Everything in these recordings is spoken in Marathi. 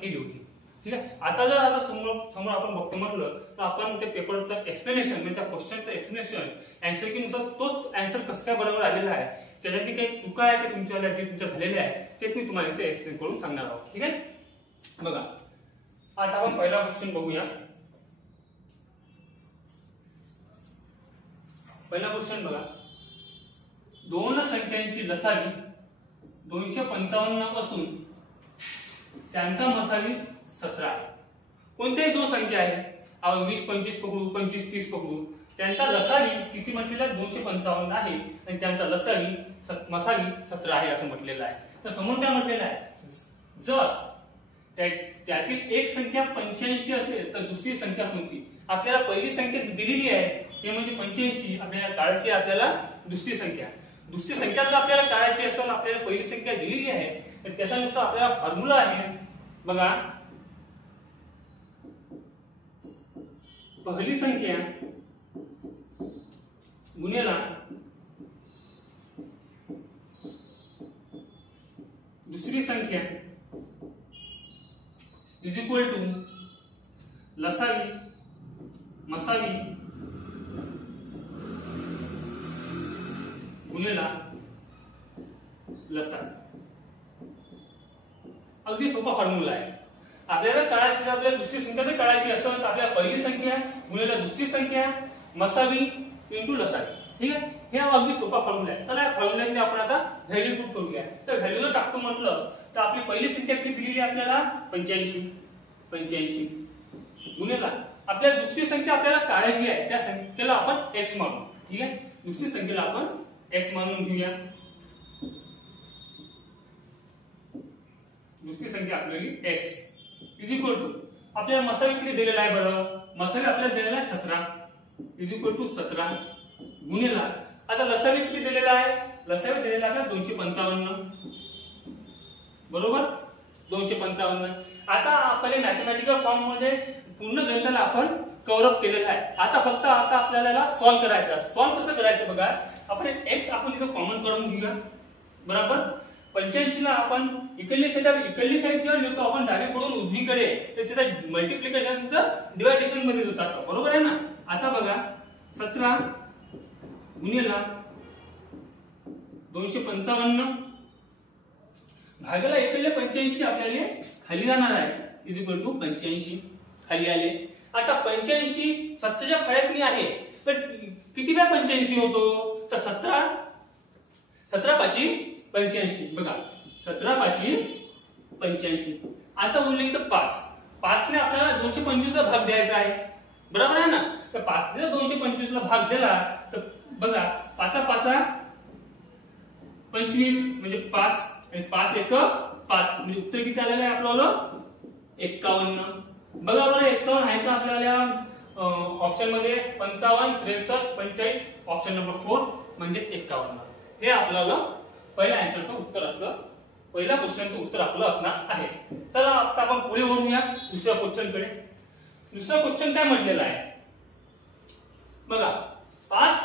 केली होती. ठीक आहे. आता समोर आपण बघतो म्हटलं तर आपण त्या पेपरचं एक्सप्लेनेशन म्हणजे त्या क्वेश्चनचं एक्सप्लेनेशन अँसर की नुसार तोच अँसर कसं काय बरोबर आलेला आहे, त्याच्यातली काही चुका आहे का तुमच्या जे तुमच्या झालेल्या आहे तेच मी तुम्हाला इथे एक्सप्लेन करून सांगणार आहोत. ठीक आहे. बघा आता आपण पहिला क्वेश्चन बघूया. पहिला क्वेश्चन बघा, दोन संख्यांची लसावी 255 असून त्यांचा मसावी 17 आहे. कोणत्याही दोन संख्या आहे, आपण 20 25 पकडू, 25 30 पकडू, त्यांचा लसावी किती म्हटलेला आहे 255 आहे आणि त्यांचा लसावी मसावी 17 आहे असं म्हटलेलं आहे. तर समोर काय म्हटलेलं आहे, जर त्यातील एक संख्या 85 असेल तर दुसरी संख्या कोणती. आपल्याला पहिली संख्या दिलेली आहे ते म्हणजे 85, आपल्याला काढायची आपल्याला दुसरी संख्या जर आपल्याला काढायची असेल, आपल्याला पहिली संख्या दिलेली आहे तर त्याच्यानुसार आपल्याला फॉर्म्युला आहे. बघा पहिली संख्या गुणेला दुसरी संख्या इज इक्वल टू लसावी मसावी गुणेला लसावी. अगदी सोपा फॉर्म्युला आहे. आपल्याला काढायची, आपल्याला दुसरी संख्या जर काढायची असेल तर आपल्याला पहिली संख्या गुणिले दुसरी संख्या मसावी इंटू लसावी. ठीक आहे. हे अगदी सोपा फॉर्म्युला आहे. तर या फॉर्म्युल्याने आपण आता व्हॅल्यू पुट करूया. तर व्हॅल्यू जर टाकतो म्हटलं तर आपली पहिली संख्या किती दिलेली आहे आपल्याला 85 गुणिले आपल्याला दुसरी संख्या आपल्याला काढायची आहे त्या संख्येला आपण x मानू. ठीक आहे. दुसरी संख्येला आपण x मानून घेऊया. दुसरी संख्या आपल्याला x इज इक्वल टू आपल्याला मसावी किती दिलेला आहे बरं, मसावी आपल्याला दिलेला आहे 17 इज इक्वल टू 17 गुणिले आता लसावी किती दिलेला आहे, लसावी दिलेला आहे आपल्याला 255 बरोबर 255. आता आपल्याला मॅथमॅटिकल फॉर्म मध्ये पूर्ण गणिताला आपण कव्हर अप केलेलं आहे. आता फक्त आपल्याला सॉल्व्ह करायचं आहे. सॉल्व्ह कसं करायचं बघा, आपण x आपण इथं कॉमन करून घेऊया. बरोबर 85 ला आपण इकडली साईड जेव्हा लिहितो आपण डावीकडून उजवीकडे तर त्याचा मल्टिप्लिकेशन डिवायडेशन मध्ये जातो. बरोबर आहे ना. आता बघा 17 गुणिले 255 भागाला इकडले 85 आपल्याला खाली जाणार आहे इज इक्वल टू 85 खाली आले. आता 85 7च्या फळ्यातनी आहे तर किती वेळा 85 होतो तर 17 5 85 बघा 17 5 85. आता उरले इथं 5 ने आपल्याला 225 ला भाग द्यायचा आहे. बरोबर आहे ना. तर 5 ने 225 ला भाग दिला तर बघा 5 25 म्हणजे 5 आणि 5 1 5 म्हणजे उत्तर किती आलेलं आहे आपल्याला 51. बघा बरं 51 आहे का आपल्याला ऑप्शन मध्ये 55 63 45 ऑप्शन नंबर 4 म्हणजे 51. हे आपल्याला पहिल्या आन्सरचं उत्तर असलं, पहिल्या क्वेश्चनचं उत्तर आपलं असणार आहे. चला आता आपण पुढे वळूया दुसऱ्या क्वेश्चनकडे. दुसरा क्वेश्चन काय म्हटलेला आहे बघा, 5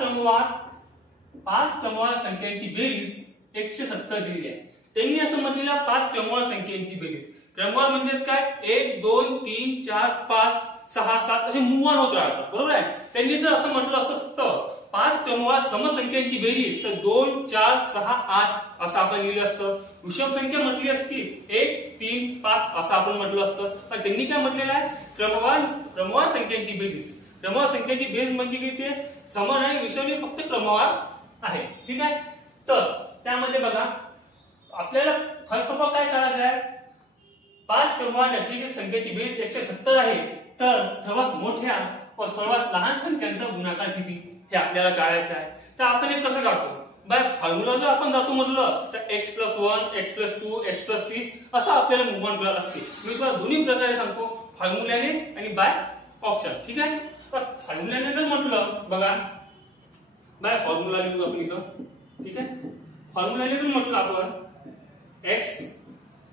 क्रमवार संख्यांची बेरीज 170 दिली आहे. त्यांनी असं म्हटलेलं 5 क्रमवार संख्यांची बेरीज. क्रमवार म्हणजेच काय 1 2 3 4 5 6 7 असे मूव्ह होत राहतात. बरोबर आहे. त्यांनी जर असं म्हटलं असतं 5 क्रमवार समसंख्यांची बेरीज तर 2 4 6 8 असं आपण लिहिलं असतं. विषम संख्या म्हटली असती 1 3 5 असं आपण म्हटलं असतं. पण त्यांनी काय म्हटलेलं आहे क्रमवार संख्यांची बेरीज. क्रमवार संख्यांची बेरीज म्हणजे की ते सम नाही विषम नाही फक्त क्रमवार आहे. ठीक आहे. तर त्यामध्ये बघा आपल्याला फर्स्ट ऑफ ऑल काय करायचं आहे, 5 क्रमवार नैसर्गिक संख्येची बेरीज 170 आहे तर सर्वात मोठ्या व सर्वात लहान संख्यांचा गुणाकार किती हे आपल्याला काढायचं आहे. तर आपण हे कसं काढतो बाय फॉर्म्युला जर आपण जातो म्हटलं तर x+1 x+2 x+3 असं आपल्याला मूव्ह करायला लागते. मी तुम्हाला दोन्ही प्रकारे सांगतो, फॉर्म्युल्याने आणि बाय ऑप्शन. ठीक आहे. तर फॉर्म्युल्याने जर म्हटलं बघा बाय फॉर्म्युला लिहू आपण इथं. ठीक आहे. फॉर्म्युल्याने जर म्हटलं आपण x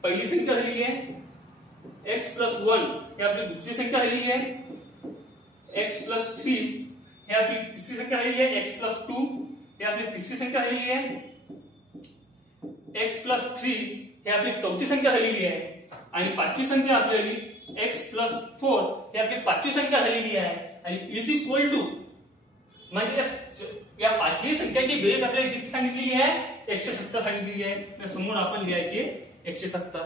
पहिली संख्या झालेली आहे, x+1 ही आपली दुसरी संख्या झालेली आहे, x+3 ही आपली तिसरी संख्या झालेली आहे, x+2 ही आपली तिसरी संख्या झालेली आहे, x+3 ही आपली चौथी संख्या झालेली आहे. आणि पाचवी संख्या आपल्याली x + 4 ही आपली पाचवी संख्या झालेली आहे आणि इज इक्वल टू म्हणजे या पाचवी संख्याची बेरीज आपल्याला किती सांगितलेली आहे 170 सांगितलेली आहे. समोर आपण लिहायची 170.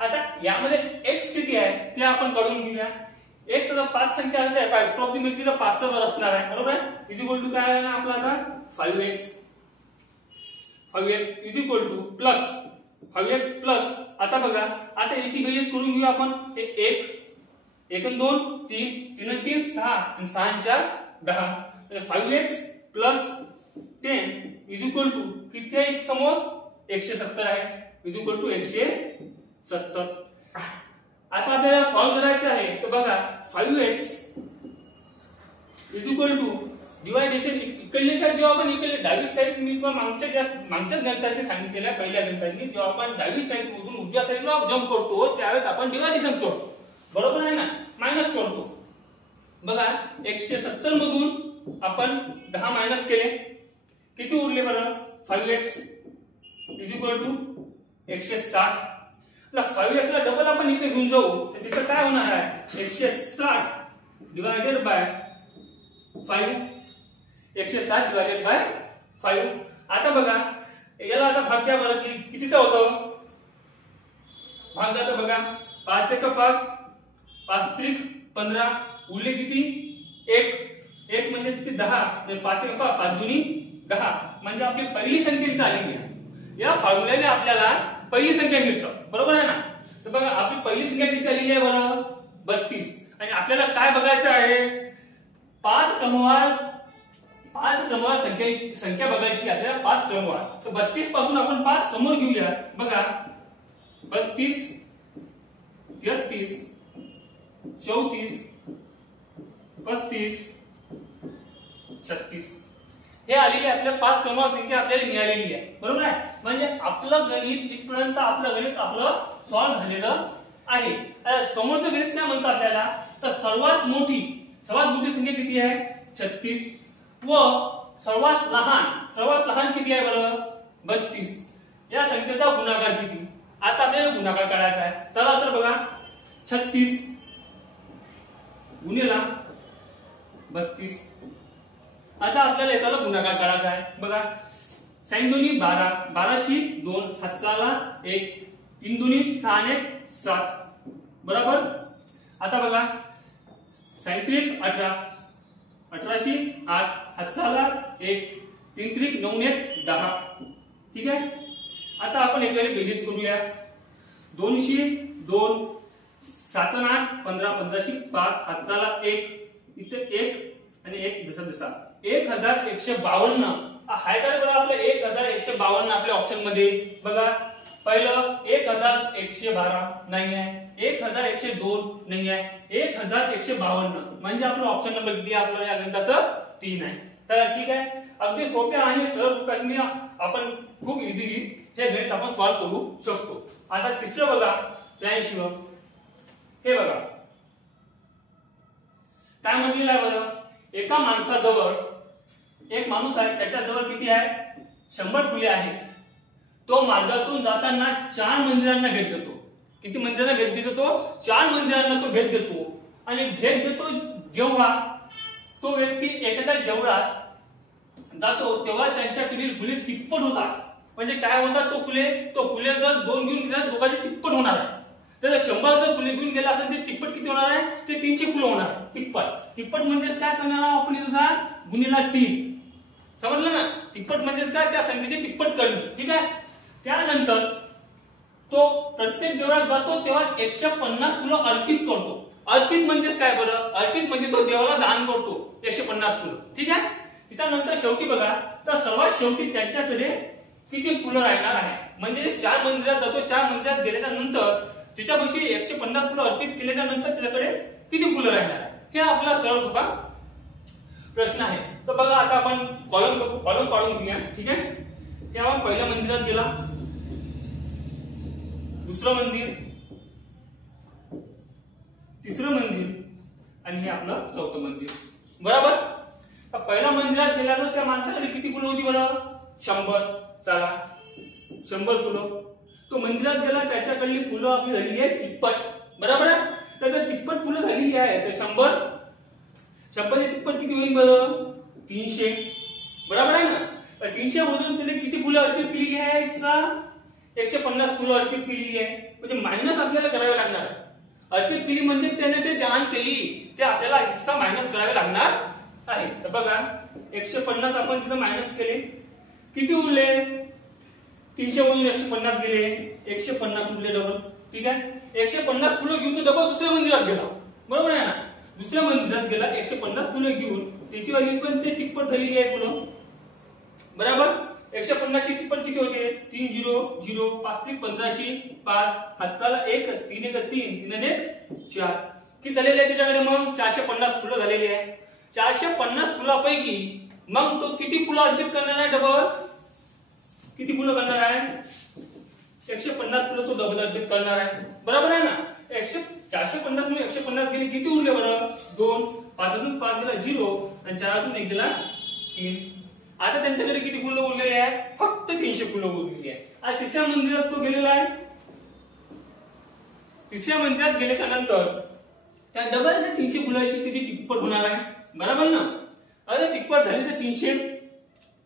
आता यामध्ये x किती आहे ते आपण काढून घेऊया. x आता 5 संख्या आहे अप्रॉक्सिमेटली 5चा जर असणार आहे बरोबर आहे. इज इक्वल टू काय आहे आपला आता 5x is equal two plus 5x plus आता बघा आता याची बेरीज करून घेऊया आपण. हे 1 1 2 3 3 3 6 आणि 6 4 10 म्हणजे 5x plus 10 is equal to किती आहे समोर 170 आहे इज इक्वल टू 170. आता आपल्याला सॉल्व्ह करायचं आहे तर बघा 5x इज इक्वल टू डिवायडेशन इकडली साईड जेव्हा आपण इकडे डावी साईड मी मागच्याच गणिताने सांगितलेलं आहे पहिल्या गणिताने जेव्हा आपण डावी साईड मधून उजव्या साईडला जम्प करतो त्यावेळेस आपण डिवायडेशन करतो बरोबर आहे ना मायनस करतो. बघा 170 मधून आपण 10 मायनस केले किती उरले बरं 5x is equal to 160. 5x ला डबल आपण इकडे घेऊन जाऊ तर त्याचं काय होणार आहे 160 डिवायडेड बाय 5 160 डिवायडेड बाय 5. आता बघा याला आता भाग द्या बरं कितीचा होतो भाग जातो बघा 5 1 5 5 त्रिक 15 उरले किती 1 1 म्हणजे किती 10 म्हणजे 5 1 5 दुनी 10 म्हणजे आपली पहिली संख्या इथे आलेली आहे. या फॉर्म्युल्याने आपल्याला पहिली संख्या मिळतं बरोबर आहे ना. तर बघा आपली पहिली संख्या किती आलेली आहे बरं 32 आणि आपल्याला काय बघायचं आहे 5 क्रमवार संख्या बघायची आपल्याला 5 क्रमवार. तर 32 पासून आपण 5 समोर घेऊया बघा 32 33 34 35 36 हे आलेली आपल्या 5 क्रमवार संख्या आपल्याला मिळालेली आहे बरोबर आहे. म्हणजे आपलं गणित इथपर्यंत आपलं सॉल्व्ह झालेलं आहे. समोरचं गणित काय म्हणतं आपल्याला तर सर्वात मोठी संख्या किती आहे 36 व सर्वात लहान किती आहे बरं 32. या संख्येचा गुणाकार किती आता आपल्याला गुणाकार करायचा आहे. चला तर बघा 36 गुणिले 32 आता आपल्याला याचा गुणाकार करायचा आहे. बघा 6 दुनी 12 12शी 2 हातचाला 1 3 दुनी 6 1 7 बरोबर. आता बघा 6 त्रिक 18 18शी 8 हातचाला 1 3 त्रिक 9 1 10 ठीक आहे. आता आपण याची बेरीज करूया 2शी 2 7 8 15 15शी 5 हातचाला 1 इथे 1 आणि 1 जसा 1152 हाय काय बरं आपलं 1152 आपल्या ऑप्शन मध्ये बघा पहिलं 1112 नाही आहे 1102 नाही आहे 1152 म्हणजे आपलं ऑप्शन नंबर किती आहे आपल्या या गणिताचं 3 आहे. तर ठीक आहे अगदी सोप्या आणि सरळ रूपाने आपण खूप इझिली हे गणित आपण सॉल्व्ह करू शकतो. आता तिसरं बघा 83 हे बघा काय म्हटलेलं आहे बरं एका माणसाजवळ एक माणूस आहे त्याच्याजवळ किती आहे 100 फुले आहेत. तो मार्गातून जाताना 4 मंदिरांना भेट देतो. किती मंदिरांना भेट देतो तो 4 मंदिरांना तो भेट देतो आणि भेट देतो जेव्हा तो व्यक्ती एखाद्या देवळात जातो तेव्हा त्यांच्याकडे फुले तिप्पट होतात. म्हणजे काय होतात तो फुले जर 2 घेऊन गेला दोघांचे तिप्पट होणार आहे. जर 100 जर फुले घेऊन गेला असेल ते तिप्पट किती होणार आहे ते 300 फुलं होणार तिप्पट म्हणजेच काय करणार आपण गुणिले 3 समजलं ना. तिप्पट म्हणजेच काय त्या संख्येचे तिप्पट करणे ठीक आहे. त्यानंतर तो प्रत्येक देवळात जातो तेव्हा 150 फुलं अर्पित करतो. अर्पित म्हणजेच काय बरं अर्पित म्हणजे तो देवाला दान करतो 150 फुलं ठीक आहे. त्यानंतर शेवटी बघा तर सर्वात शेवटी त्याच्याकडे किती फुलं राहणार आहे म्हणजे 4 मंदिरात जातो 4 मंदिरात गेल्याच्या नंतर त्याच्यापाशी 150 फुलं अर्पित केल्याच्या नंतर त्याच्याकडे किती फुलं राहणार हे आपला सरळ सोपा प्रश्न आहे. तर बघा आता आपण कॉलम काढून घेऊया ठीक आहे. हे आपण पहिल्या मंदिरात गेला दुसरं मंदिर तिसरं मंदिर आणि हे आपलं चौथं मंदिर बरोबर. पहिल्या मंदिरात गेल्यावर त्या माणसाकडे किती फुलं होती बरं 100 चला 100 फुलं. तो मंदिरात गेला, त्याच्याकडली फुलं आपली झाली आहे तिप्पट, बरोबर आहे. तर जर तिप्पट फुलं झालेली आहे तर 100 तिप्पट किती होईल बरं? 300, बरोबर आहे ना. तर 300 मधून त्याने किती फुलं अर्पित केलेली आहे? 150 फुलं अर्पित केलेली आहे. म्हणजे मायनस आपल्याला करावे लागणार. अर्पित केली म्हणजे त्याने ते दान केली, ते आपल्याला हिस्सा मायनस करावे लागणार आहे. तर बघा 150 आपण तिथं मायनस केले, किती उरले? 300 मधून 150 गेले, 150 उरले डबल. ठीक आहे. 150 फुलं घेऊन तो डबल दुसऱ्या मंदिरात गेला, बरोबर आहे ना. दुसऱ्या मंदिरात गेला 150 फुलं घेऊन, त्याची व्हॅल्यू पण ते तिप्पट झालेली आहे फुलं, बरोबर. 150 ची तिप्पट किती होते? 3 0 0 5 3 1500 5 हातचाला 1 3 1 3 3 1 4 किती झालेले आहे त्याच्याकडे? मग 450 फुलं झालेली आहे. 450 फुलापैकी मग तो किती फुलं अर्पित करणार आहे? डबल किती फुलं करणार आहे? 150 फुलं तो डबल अर्पित करणार आहे, बरोबर आहे ना. 450 मध्ये 150 गेले, किती उरले बरं? 2. 5 5 गेला 0 आणि 4 1 गेला 3. आता त्यांच्याकडे किती फुलं उरलेली आहे? फक्त 300 फुलं उरलेली आहे. आता तिसऱ्या मंदिरात तो गेलेला आहे. तिसऱ्या मंदिरात गेल्याच्या नंतर त्या डबल 300 फुलाची तिची तिप्पट होणार आहे, बरोबर ना. आता तिप्पट झाली तर 300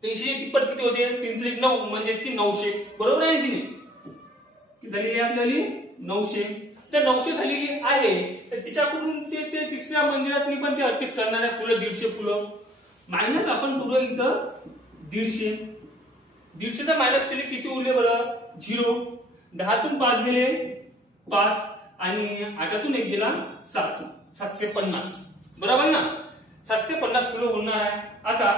ची तिप्पट किती होते? 3 3 9 म्हणजे की 900, बरोबर आहे की नाही. किती झालेली आहे आपल्याला? 900. तर 900 झालेली आहे, तर तिच्याकडून ते तिसऱ्या मंदिरात मी पण ते अर्पित करणार आहे फुलं 150 फुलं. मायनस आपण करू इथं 150. 150 तर मायनस केले, किती उरले बरं? 0. 10तून 5 गेले 5 आणि 8तून 1 गेला 7. 750, बरोबर ना. 750 फुलं उरणार आहे. आता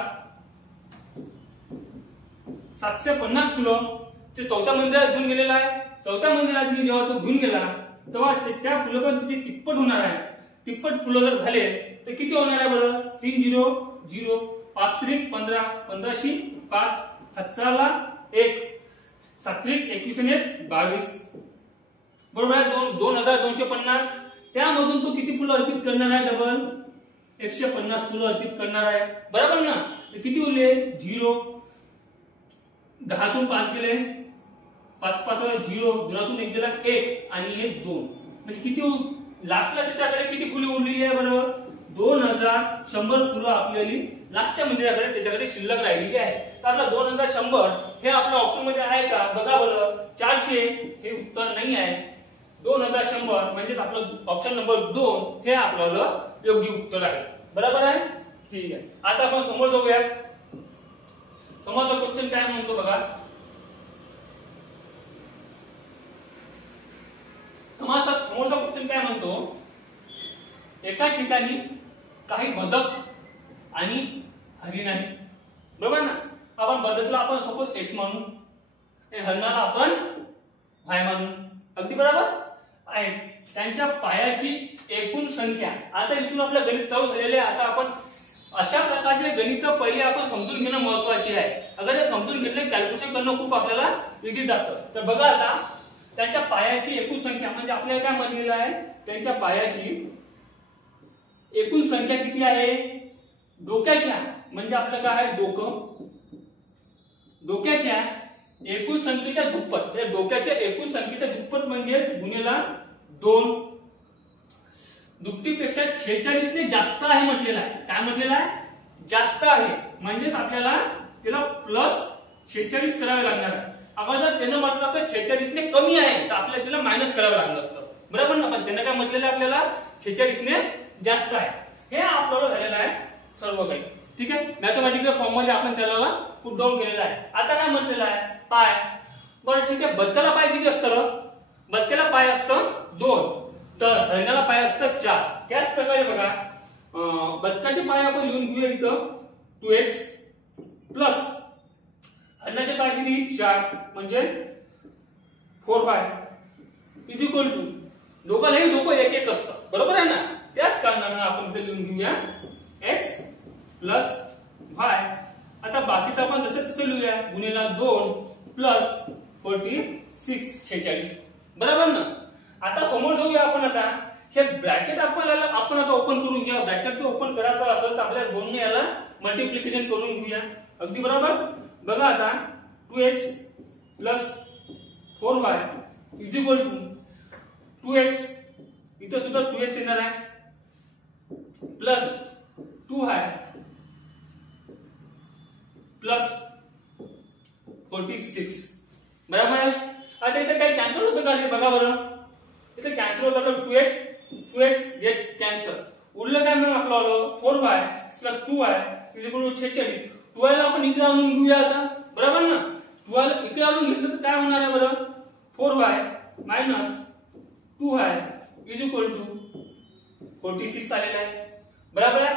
750 फुलं ते चौथ्या मंदिरात घेऊन गेलेला आहे. चौथ्या मंदिरात जेव्हा तो घेऊन गेला तेव्हा त्या फुलं पण तिची तिप्पट होणार आहे. तिप्पट फुलं जर झाले तर किती होणार आहे बरं? 3 0 0 5 3 15 1500 5 हातचाला 1 7 3 21 आणि 1 22, बरोबर आहे. 2250. त्यामधून तो किती फुलं अर्पित करणार आहे? डबल 150 फुलं अर्पित करणार आहे, बरोबर ना. किती उरले? 0. 10तून 5 गेले 5 5 0 2तून 1 गेला 1 आणि 1 2 म्हणजे किती लास्टला त्याच्याकडे किती फुले उरलेली आहे बरं? 2100 फुलं आपल्याला लास्टच्या मंदिराकडे त्याच्याकडे शिल्लक राहिलेली आहे. तर आपला 2100 हे आपल्या ऑप्शन मध्ये आहे का? बघा बरं. 400 हे उत्तर नाही आहे. 2100 म्हणजे आपलं ऑप्शन नंबर 2 हे आपल्याला योग्य उत्तर आहे, बरोबर आहे. ठीक आहे. आता आपण समोर जाऊया. समोरचा क्वेश्चन काय म्हणतो बघा. समोरचा क्वेश्चन काय म्हणतो? एका ठिकाणी काही बदक आणि हरिण आहे, बरोबर ना. आपण बदकला आपण सपोज एक्स मानू आणि हरणाला आपण वाय मानू, अगदी बरोबर आहे. त्यांच्या पायाची एकूण संख्या. आता इथून आपलं गणित चालू झालेले आहे. आता आपण अशा प्रकारचे गणित पहिले आपण समजून घेणं महत्वाचे आहे. अगर हे समजून घेतले कॅल्क्युलेशन करणं खूप आपल्याला इझी जातं. तर बघा आता त्यांच्या पायाची एकूण संख्या म्हणजे आपल्याला काय म्हटलेलं आहे? त्यांच्या पायाची एकूण संख्या किती आहे? डोक्याच्या म्हणजे आपलं काय आहे? डोकं. डोक्याच्या एकूण संख्येच्या दुप्पट. डोक्याच्या एकूण संख्येच्या दुप्पट म्हणजे गुणिला 2. दुपटीपेक्षा 46 ने जास्त आहे म्हटलेलं आहे. काय म्हटलेलं आहे? जास्त आहे म्हणजेच आपल्याला त्याला प्लस 46 करावे लागणार आहे. अगर जर त्यानं म्हटलं तर 46 ने कमी आहे तर आपल्याला त्याला मायनस करावं लागलं असतं, बरोबर ना. पण त्यानं काय म्हटलेलं आहे आपल्याला? 46 ने जास्त आहे. हे आपल्याला झालेलं आहे सर्व काही. ठीक आहे. मॅथमॅटिकल फॉर्म मध्ये आपण त्याला पुट डाऊन केलेलं आहे. आता काय म्हटलेलं आहे? पाय. बरं ठीक आहे. बदकाला पाय किती असतं? बदकाला पाय असतं 2, तर हरणाला पाय असतं 4. त्याच प्रकारे बघा बदकाचे पाय आपण लिहून घेऊया इथं 2x प्लस हरणाचे पाय किती? 4 म्हणजे 4y इज इक्वल टू दोघांनाही डोकं एक एक असतं, बरोबर आहे ना. त्याच कारणानं आपण इथे लिहून घेऊया x प्लस y. आता बाकीचं आपण जसं तसं लिहूया गुणिला 2 प्लस 46, बरोबर ना. आता समोर जाऊया आपण. आता हे ब्रॅकेट आपण आता ओपन करून घ्या. ब्रॅकेट जर ओपन करायचं असेल तर आपल्याला 2 ने याला मल्टिप्लिकेशन करून घेऊया, अगदी बरोबर. बघा आता 2x plus 4y is equal to 2x, इथं सुद्धा 2x येणार आहे प्लस 2y प्लस 46, बरोबर आहे. आता इथं काही कॅन्सल होतं का ते बघा बरं, इथं कॅन्सल होतं आपलं 2x गेट कॅन्सल, उरलं काय मग आपलं आलं 4y plus 2y is equal to 46. 2y ला आपण इकडे आणून घेऊया आता, बरोबर ना. 2y ला इकडे आणून घेतलं तर काय होणार आहे बरं, 4y minus 2y is equal to 46 आलेला आहे, बरोबर आहे.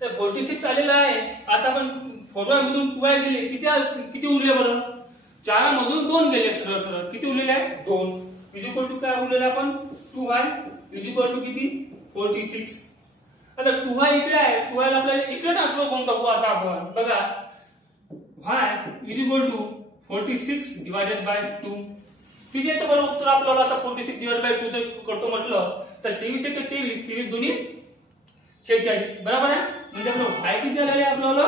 46 आलेला आहे. आता आपण 4y मधून 2y गेले, किती उरले बरं, 4 मधून 2 गेले, सरळ सरळ किती उरलेले आहे 2 इज इक्वल टू काय उरलेलं आपण 2y इज इक्वल टू किती 46. आता 2y इकडे आहे, 2y ला आपल्याला इकडे ट्रान्सफर करून टाकू आता आपण, बघा y is equal to 46 divided by 2. ठीक आहे. तर बरं उत्तर आपल्याला आता 46 डिवाइड बाय 2 जर करतो म्हटलं तर 23 एक 23 दोन्ही 46, बरोबर आहे. म्हणजे आपलं y किती आलेलं आहे आपल्याला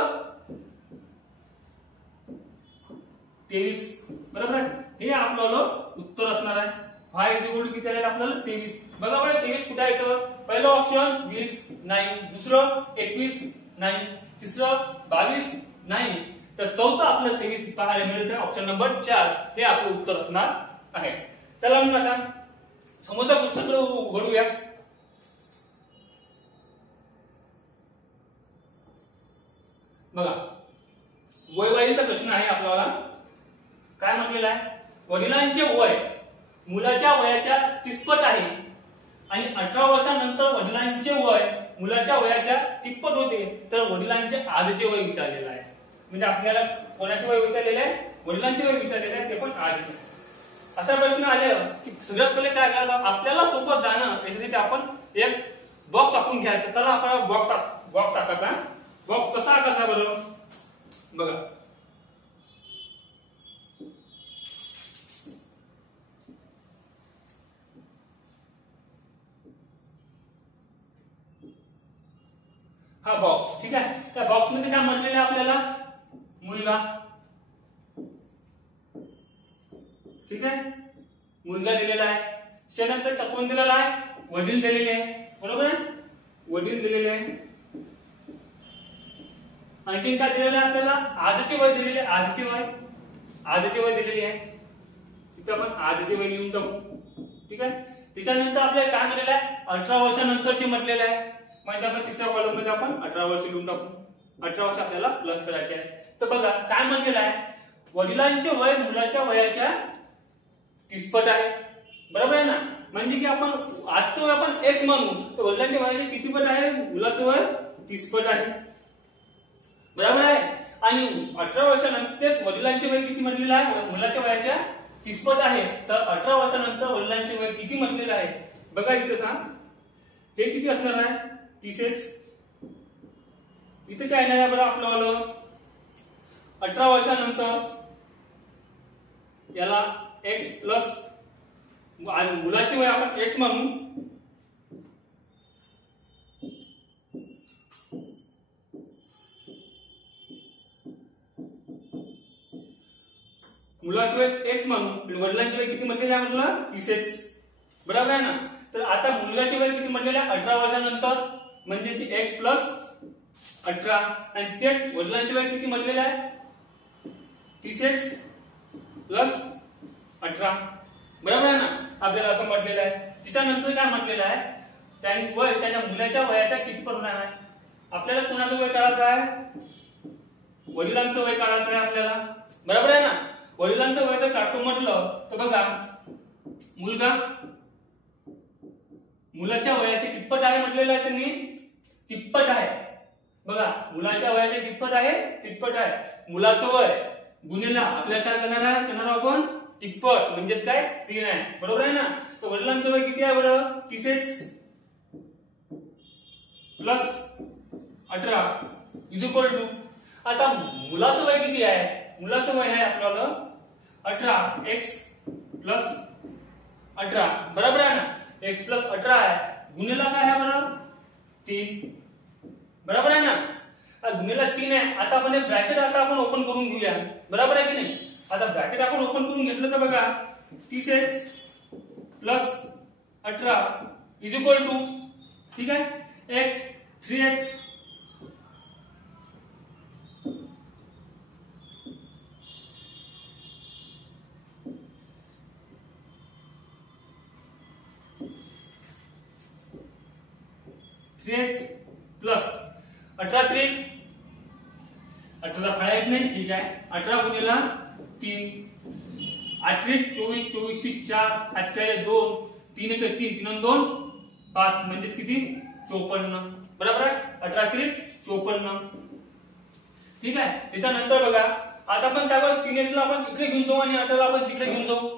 23, बरोबर आहे. हे आपल्याला उत्तर असणार आहे. y इज इक्वल टू किती आलेलं आपल्याला 23. बघा बरं 23 कुठे आहे इथं, पहिलं ऑप्शन 20 नाही, दुसरं 21 नाही, तिसरं 22 नाही, तर चौथं आपलं 23 पाहायला मिळत आहे, ऑप्शन नंबर 4 हे आपलं उत्तर असणार आहे. चला मग आता समोरचा क्वेश्चन उघडूया. बघा वयवाढीचा प्रश्न आहे आपल्याला. काय म्हटलेलं आहे, वडिलांचे वय मुलाच्या वयाच्या 30पट आहे आणि 18 वर्षानंतर वडिलांचे वय मुलाच्या वयाच्या 30पट होते, तर वडिलांचे आजचे वय विचारलेलं आहे. म्हणजे आपल्याला कोणाचे वय विचारलेले आहे, वडिलांचे वय विचारलेले आहे, ते पण आजचे. असा प्रश्न आला की सगळ्यात पहिले काय करायचं, आपल्याला सोपं जाणं याच्यासाठी आपण एक बॉक्स आखून घ्यायचा. तर आपल्याला बॉक्स आखायचा. बॉक्स कसा आखायचा बरं, बघा हा बॉक्स, ठीक आहे. त्या बॉक्स मध्ये काय म्हटलेलं आहे आपल्याला, मुलगा, ठीक आहे, मुलगा दिलेला आहे. त्यानंतर कोण दिलेला आहे, वडील दिलेले आहे, बरोबर आहे, वडील दिलेले आहे. आणखी काय दिलेलं आहे आपल्याला, आजचे वय दिलेले, आजचे वय दिलेले आहे. तिथे आपण आजचे वय लिहून टाकू, ठीक आहे. त्याच्यानंतर आपल्याला काय म्हटलेलं आहे, 18 वर्षानंतरचे म्हटलेलं आहे. म्हणजे आपण तिसऱ्या कॉलम मध्ये आपण 18 वर्ष लिहून टाकू. 18 वर्ष आपल्याला प्लस करायचे आहे. तर बघा काय म्हटलेलं आहे, वडिलांचे वय मुलाच्या वयाच्या 30पट आहे, बरोबर आहे ना. म्हणजे की आपण आजचं वय आपण x म्हणू, तर वडिलांच्या वयाचे किती पट आहे, मुलाचं वय 30पट आहे, बरोबर आहे. आणि 18 वर्षानंतर वडिलांचे वय किती म्हटलेलं आहे, मुलाच्या वयाच्या 30पट आहे. तर 18 वर्षानंतर वडिलांचे वय किती म्हटलेलं आहे, बघा इथं सांग, हे किती असणार आहे 30x. इथं काय येणार आहे बरं आपलं 18 वर्षानंतर याला x प्लस मुलाचे वय आपण x म्हणू, मुलाचे वय x म्हणू, वडिलांचे वय किती म्हटलेले आहे म्हटलं 30x, बरोबर आहे ना. तर आता मुलगाचे वय किती म्हटलेले आहे 18 वर्षानंतर, म्हणजे x प्लस 18, आणि तेच वडिलांचे वय किती म्हटलेले आहे 30x प्लस 18, बरोबर आहे ना. आपल्याला असं म्हटलेलं आहे. त्याच्यानंतर काय म्हटलेलं आहे, त्याच्या मुलाच्या वयाच्या किती पट होणार आहे. आपल्याला कोणाचं वय काढायचं आहे, वडिलांचं वय काढायचं आहे आपल्याला, बरोबर आहे ना. वडिलांचं वय जर काढतो म्हटलं तर बघा मुलाच्या वयाचे कितपट आहे म्हटलेलं आहे त्यांनी, तिप्पट आहे. बघा मुलाच्या वयाचे कितपट आहे, तिप्पट आहे. मुलाचं वय गुणिले आपल्याला काय करणार आपण तिप्पट, म्हणजेच काय 3 आहे, बरोबर आहे ना. तर वडिलांचं वय किती आहे बरं 30x plus 18 is equal to, आता मुलाचं वय किती आहे, मुलाचं वय आहे आपल्याला 18x प्लस 18, बरोबर आहे ना. x प्लस 18 आहे, गुणिले काय आहे बरं 3, बरोबर आहे ना. गुणिले 3 आहे. आता आपण ब्रॅकेट आता आपण ओपन करून घेऊया, बरोबर आहे की नाही. आता ब्रॅकेट आपण ओपन करून घेतलं तर बघा 30x plus 18 is equal to, ठीक आहे, x 3x प्लस 18 3 18 फाळा येत नाही, ठीक आहे, 18 गुणिला 3 8 24 24 4 8 2 3 1 3 3 2 5 म्हणजे किती 54, बरोबर आहे, 18 3 54, ठीक आहे. त्याच्यानंतर बघा आता आपण त्यावर 3x ला आपण इकडे घेऊन जाऊ आणि 18 ला आपण तिकडे घेऊन जाऊ,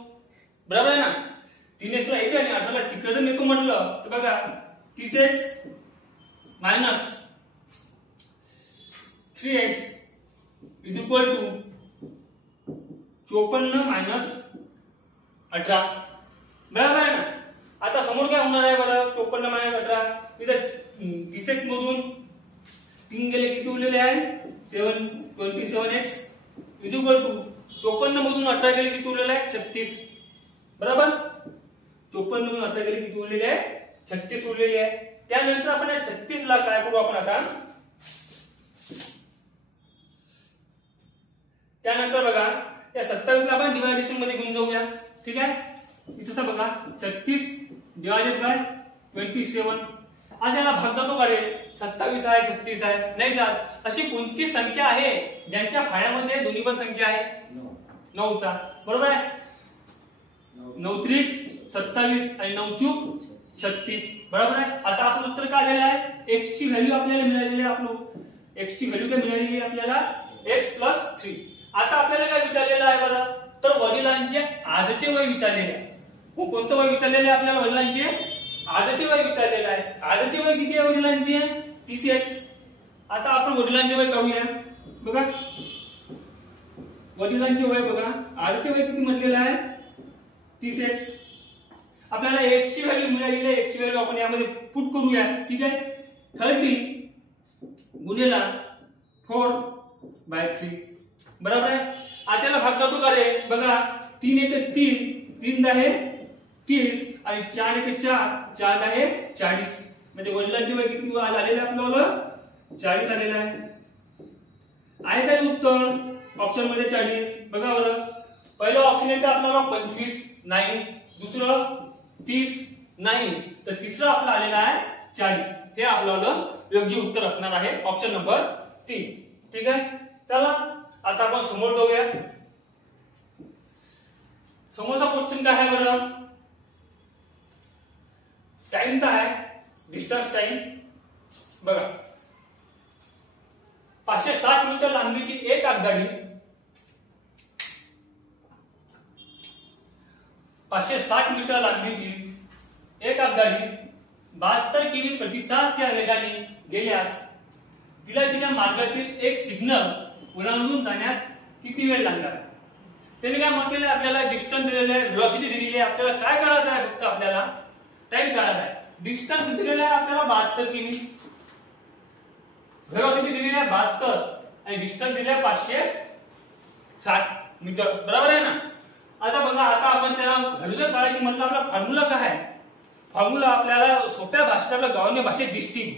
बरोबर आहे ना. 3x ला इकडे आणि 18 ला तिकडे जर नेतो म्हटलं तर बघा 30x minus 3x is equal to 54 minus 18, बरोबर आहे ना. आता समोर काय होणार आहे बरं, 54 मायनस 18 इथं 30x मधून 3 गेले किती उरलेले आहे 27x इज इक्वल टू 54 मधून 18 गेले किती उरलेले आहे 36, बरोबर. 54 मधून 18 गेले किती उरलेले आहे 36 उरलेले आहे. त्यानंतर आपण या 36 ला काय करू आपण आता, त्यानंतर बघा या 27 ला आपण डिवायडेशन मध्ये घेऊन जाऊया, ठीक आहे. इथं बघा 36 डिवायडेड बाय 27, आज याला भाग जातो का रे, 27 आहे 36 आहे नाही जात. अशी कोणती संख्या आहे ज्यांच्या फाळ्यामध्ये दोन्ही पण संख्या आहे 9चा, बरोबर आहे. 9 3 27 आणि 9 चूक 36, बरोबर आहे. आता आपलं उत्तर काय आलेलं आहे, x ची व्हॅल्यू आपल्याला मिळालेली आहे, आपलं x ची व्हॅल्यू काय मिळालेली आहे आपल्याला x प्लस 3. आता आपल्याला काय विचारलेलं आहे बरं, तर वडिलांचे आजचे वय विचारलेले आहे. कोणतं वय विचारलेलं आहे आपल्याला, वडिलांचे आजचे वय विचारलेलं आहे. आजचे वय किती आहे वडिलांचे 30x. आता आपण वडिलांचे वय काढूया, बघा वडिलांचे वय बघा, आजचे वय किती म्हटलेलं आहे 30x. आपल्याला x ची व्हॅल्यू मिळालेली आहे, x ची व्हॅल्यू आपण यामध्ये पुट करूया, ठीक आहे. 30 गुणिला 4/3, बरोबर आहे. आता याला भाग जातो का रे, बघा 3 1 3 3 10 30 आणि 4 1 4 4 10 40, म्हणजे वडिलांचे वय किती झालेलं आहे आपल्याला 40 आलेलं आहे काय उत्तर ऑप्शन मध्ये 40. बघा बरं, पहिलं ऑप्शन येतं आपल्याला 25 नाही, दुसरं 30 नाही, तर तिसरं आपलं आलेलं आहे 40. हे आपल्याला योग्य उत्तर असणार आहे ऑप्शन नंबर 3, ठीक आहे. चला आता आपण समोर जाऊया. समोरचा क्वेश्चन काय आहे बरं, टाइमचा आहे, डिस्टन्स टाइम. बघा 560 मीटर लांबीची एक आगगाडी 560 मीटर लांबीची एक आगगाडी 72 किमी प्रति तास या वेगाने गेल्यास तिला तिच्या मार्गातील एक सिग्नल ओलांडून जाण्यास किती वेळ लागणार. त्याने काय म्हटलेलं आहे, आपल्याला डिस्टन्स दिलेलं आहे, व्हेलॉसिटी दिलेली आहे, आपल्याला काय कळायचं आहे, फक्त आपल्याला टाइम कळायचा आहे. डिस्टन्स दिलेला आहे आपल्याला 72 किमी, व्हेलॉसिटी दिलेली आहे 72 आणि डिस्टन्स दिले आहे 560 मीटर, बरोबर आहे ना. आता बघा, आता आपण त्याला व्हॅल्यू जर काढायची म्हटलं आपला फॉर्म्युला काय आहे, फॉर्म्युला आपल्याला सोप्या भाषेत आपल्या गावाच्या भाषेत डिस्टिंग,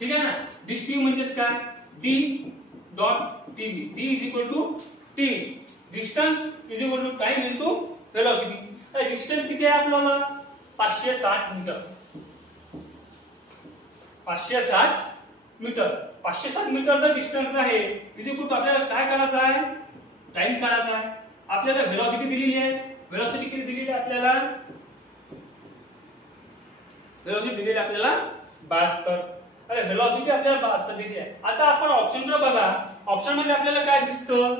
ठीक आहे ना. डिस्टिंग म्हणजेच काय, D dot TV, D is equal to T, distance is equal to time into velocity. Distance किती आहे आपल्याला 560 मीटर, 560 मीटर, 560 मीटरचा डिस्टन्स आहे, इज इक्वल टू आपल्याला काय काढायचं आहे, टाइम काढायचा आहे. आपल्याला व्हेलॉसिटी दिलेली आहे, व्हेलॉसिटी किती दिलेली आहे आपल्याला, व्हेलॉसिटी दिलेली आपल्याला 72, अरे व्हेलॉसिटी आपल्याला 72 दिली आहे. आता आपण ऑप्शन बघा, ऑप्शन मध्ये आपल्याला काय दिसतं,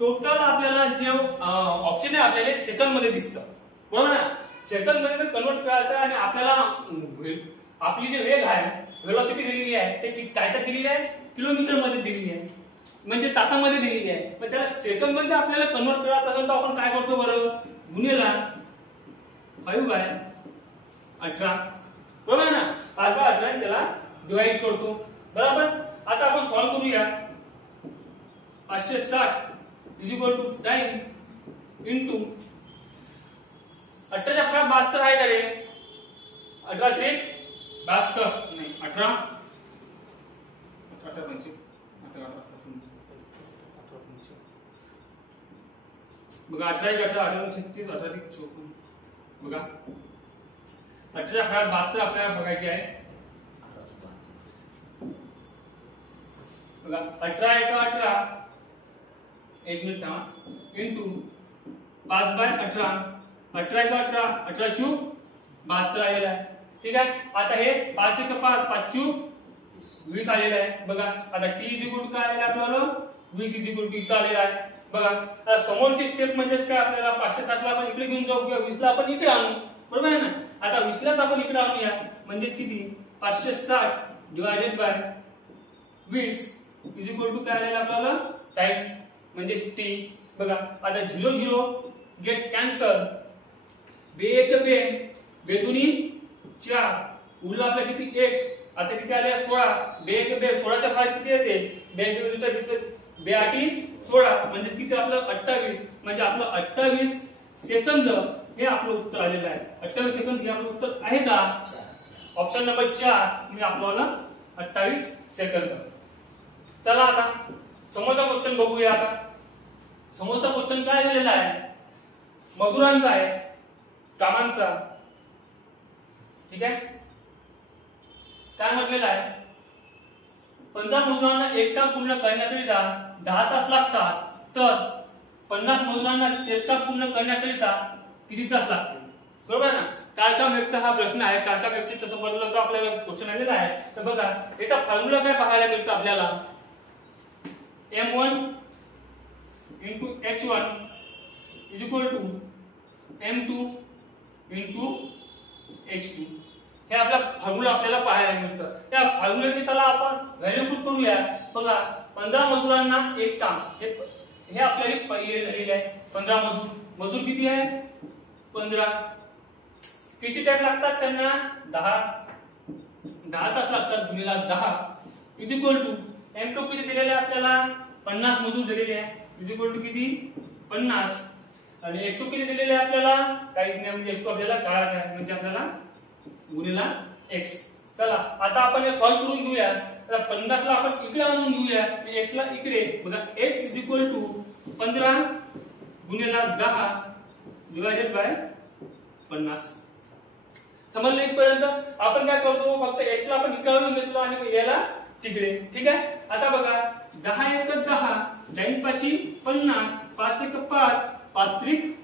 टोटल आपल्याला जे ऑप्शन आहे आपल्याला सेकंड मध्ये दिसतं, बरोबर ना. सेकंड मध्ये कन्वर्ट करायचं आणि आपल्याला आपली जे वेग आहे, व्हेलॉसिटी दिलेली आहे ते कायच्यात दिलेली आहे, किलोमीटर मध्ये दिलेली आहे, म्हणजे तासामध्ये दिलेली आहे. पण त्याला सेकंड मध्ये आपल्याला कन्वर्ट करायचं असेल तर आपण काय करतो बरं, गुणिला 5/18, बरोबर ना. 5/18 त्याला डिवाइड करतो, बरोबर. आता आपण सॉल्व्ह करूया. 560 इज इक्वल टू 10 इंटू 18च्या फळात 72 आहे का रे? 18 त्रिक 72 नाही 18 18 पंचे 18 बघा 18 1 18 18 36 18 1 54 बघा 18च्या फळात 72 आपल्याला बघायची आहे बघा 18 1 18 एक मिनिट थांबा इंटू 5/18 18 1 18 18 चूक 72 आलेला आहे ठीक आहे आता हे 5 1 5 5 चूक 20 आलेला आहे बघा आता t इज इक्वल टू काय आलेला आपल्याला 20 इज इक्वल टू इथं आलेला आहे बघा आता समोरची स्टेप म्हणजेच काय आपल्याला 560 ला आपण इकडे घेऊन जाऊ किंवा 20 ला आपण इकडे आणू बरोबर आहे ना आता 20 लाच आपण इकडे आणूया म्हणजे किती 560 divided by 20 is equal to काय आलेला आपल्याला टाइम म्हणजे t बघा आता 0 0 गेट कॅन्सल बे एक बे बेदुनी 4 उरला आपला किती 1 आता किती आले 16 बे एक बे 16 च्या फाय किती येते बे एक बेदुच्या बे 8 16 म्हणजे किती आपलं 28 म्हणजे आपलं 28 सेकंद हे आपलं उत्तर आलेलं आहे 28 सेकंद हे आपलं उत्तर आहे का ऑप्शन नंबर 4 म्हणजे आपल्याला 28 सेकंद चला आता समोरचा क्वेश्चन बघूया आता समोरचा क्वेश्चन काय दिलेला आहे मजुरांचा आहे कामांचा ठीक आहे काय म्हटलेलं आहे 15 मजुरांना एक काम पूर्ण करण्याकरिता 10 तास लागतात तर 50 मजुरांना तेच काम पूर्ण करण्याकरिता किती तास लागतील बरोबर ना काळकाम वेगचा हा प्रश्न आहे काळकाम वेगचे तसं बनवलं तर आपल्याला क्वेश्चन आलेला आहे तर बघा याचा फॉर्म्युला काय पाहायला मिळतो आपल्याला m1 into h1 is equal to m2 into h2 हे आपला फॉर्म्युला आपल्याला पाहायला मिळतं त्या फॉर्म्युल्याने त्याला आपण व्हॅल्यू पुट करूया बघा 15 मजुरांना एक काम हे आपल्याला पहिले झालेले आहे 15 मजूर किती आहे 15 किती टाइम लागतात त्यांना 10 तास लागतात गुणिले 10 इज इक्वल टू m2 किती दिलेले आहे आपल्याला 50 मजूर दिलेले आहे इज इक्वल टू किती 50 आणि h2 किती दिलेले आहे आपल्याला काहीच नाही म्हणजे h2 आपल्याला काढायचा आहे म्हणजे आपल्याला गुणिले x चला आता आपण हे सॉल्व करून घेऊया आता 50 ला आपण इकडे आणून घेऊया x ला इकडे बघा x इज इक्वल टू 15 गुणिले 10 डिवायडेड बाय 50 समजलं इथपर्यंत आपण काय करतो फक्त x ला आपण इकडे आणून घेतो आणि याला तिकडे ठीक आहे आता बघा 10 1 10 9 5 50 5 1 5 5 3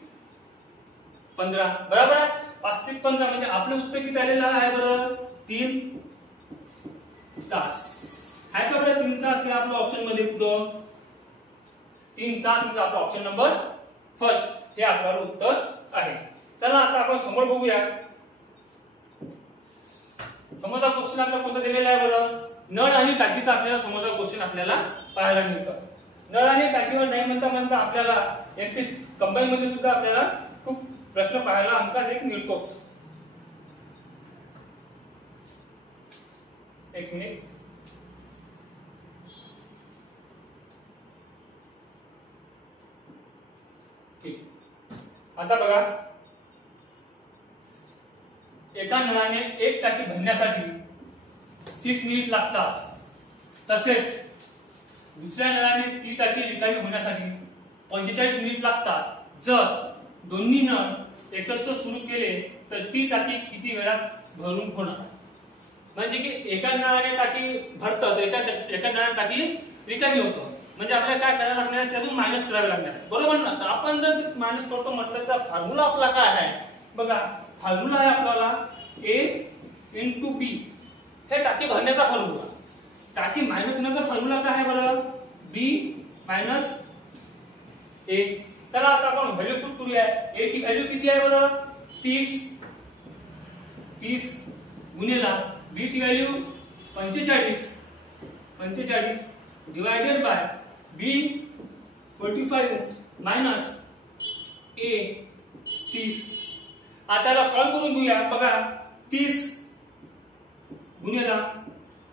15 बरोबर आहे 5 3 15 म्हणजे आपलं उत्तर किती आलेलं आहे बरं 3 तास आहे का बरं 3 तास हे आपलं ऑप्शन मध्ये कुठं 3 तास म्हणजे आपलं ऑप्शन नंबर फर्स्ट हे आपलं उत्तर आहे चला आता आपण समोर बघूया समोरचा क्वेश्चन आपल्याला कोणता दिलेला आहे बरं नळ आणि टाकीचा आपल्याला समोरचा क्वेश्चन आपल्याला पाहायला मिळतं नळ आणि टाकीवर नाही म्हणता आपल्याला एमपी कंबाईन मध्ये सुद्धा आपल्याला खूप प्रश्न पाहायला हमखास एक मिळतोच एक मिनिट ठीक आता बघा एका नळाने एक टाकी भरण्यासाठी 30 मिनिट लागतात तसेच दुसऱ्या नळाने ती टाकी रिकामी होण्यासाठी 45 मिनिट लागतात जर दोन्ही नळ एकत्र सुरू केले तर ती टाकी किती वेळात भरून होणार म्हणजे की एका नळाने टाकी भरतात एका नळाने टाकी रिकामी होतं म्हणजे आपल्याला काय करायला लागणार आहे त्यातून मायनस करावे लागणार आहे बरोबर ना तर आपण जर मायनस करतो म्हटलं तर फॉर्म्युला आपला काय आहे बघा फॉर्म्युला आहे आपल्याला a into b हे टाकी भरण्याचा फॉर्म्युला टाकी मायनस होण्याचा फॉर्म्युला काय आहे बरं b मायनस a चला आता आपण व्हॅल्यू पुट करूया a ची व्हॅल्यू किती आहे बरं 30 गुणिले b ची value 45 divided by b 45 minus a 30 आता याला सॉल्व करून घेऊया बघा 30 गुणिले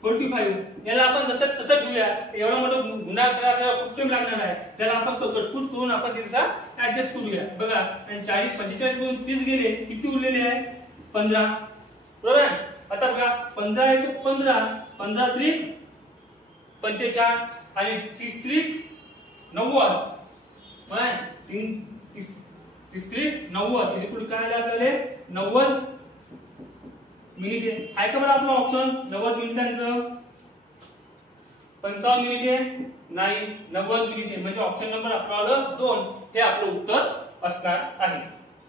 45 याला आपण तसं ठेवूया. एवढा मोठा गुणाकार आपल्याला खूप टाइम लागणार आहे. त्याला आपण कटकूट करून आपण तिचा ऍडजस्ट करूया. बघा आणि 40 45 मधून 30 गेले, किती उरलेले आहे 15. बरोबर आहे. आता बघा 15 × 15 15 त्रिक 45 आणि 30 त्रिक 90. बरोबर 30 त्रिक 90 इथे कुठे काय आलं आपल्याला 90 मिनिटे आहे का बरं आपलं ऑप्शन 90 मिनिटांचं. 55 मिनिटे नाही 90 मिनिटे म्हणजे ऑप्शन नंबर आपला 2 हे आपलं उत्तर असणार आहे.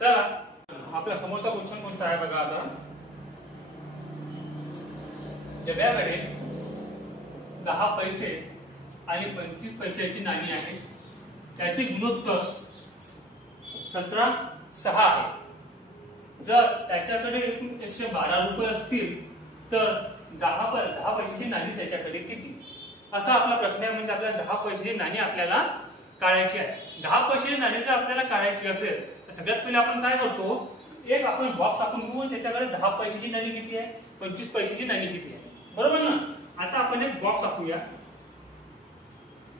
चला आपल्या समोरचा क्वेश्चन कोणता आहे बघा. आता डब्याकडे 10 पैसे आणि 25 पैशाची नाणी आहे. त्याचे गुणोत्तर 17:6 आहे. जर त्याच्याकडे एकूण 112 रुपये असतील तर 10 पैशाची नाणी त्याच्याकडे किती, असा आपला प्रश्न आहे. म्हणजे आपल्याला 10 पैशाची नाणी आपल्याला काढायची आहे. 10 पैशाची नाणी जर आपल्याला काढायची असेल तर सगळ्यात पहिले आपण काय करतो, एक आपण बॉक्स आपण घेऊ. त्याच्याकडे 10 पैशाची नाणी किती आहे, 25 पैशाची नाणी किती आहे. बरोबर ना. आता आपण एक बॉक्स आखूया.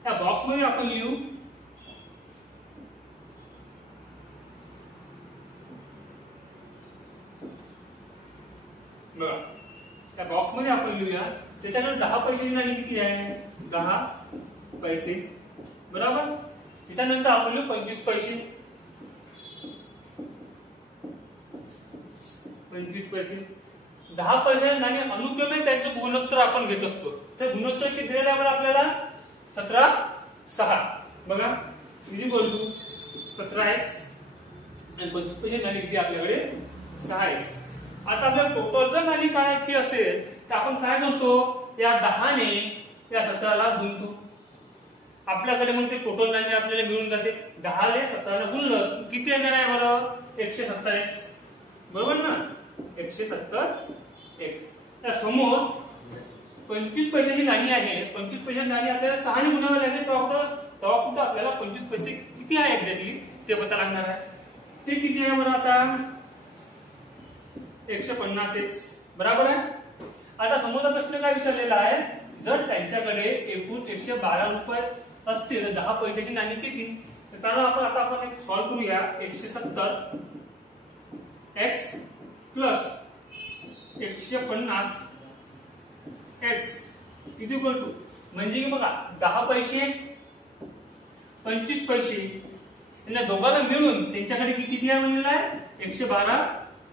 त्या बॉक्स मध्ये आपण लिहू बघा. त्या बॉक्स मध्ये आपण लिहूया त्याच्याकडे 10 पैशाची नाणी किती आहे 10 पैसे. बरोबर. त्याच्यानंतर आपण लिहू 25 पैसे. 25 पैसे 10 पैशाची नाणी अनुक्रमे त्यांचे गुणोत्तर आपण घेत असतो. तर गुणोत्तर किती दिलेलं आहे आपल्याला 17:6. बघा इजी बोलू 17x आणि 25 पैशाची नाणी किती आपल्याकडे 6x. आता आपल्याला टोटल जर नाणी काढायची असेल तर आपण काय करतो, या 10 ने या 17 ला गुणतो. आपल्याकडे मग ते टोटल नाणी आपल्याला मिळून जाते. 10 ने 17 ला गुणलं किती येणार आहे बरं 170x. बरोबर ना 170x. त्या समोर 25 पैशाची नाणी आहे. 25 पैशाची नाणी आपल्याला 6 ने गुणावी लागेल. तेव्हा कुठं आपल्याला 25 पैसे किती आहे एक्झॅक्टली ते पता लागणार आहे. ते किती आहे बरं आता 150x. बरोबर आहे. आता समोरचा प्रश्न काय विचारलेला आहे, जर त्यांच्याकडे एकूण 112 रुपये असतील तर 10 पैशाची नाणी किती. तर चला आपण एक सॉल्व करूया. 170x plus 150x is equal to, म्हणजे की बघा 10 पैसे 25 पैसे यांना दोघांना मिळून त्यांच्याकडे किती आहे म्हणलेला आहे 112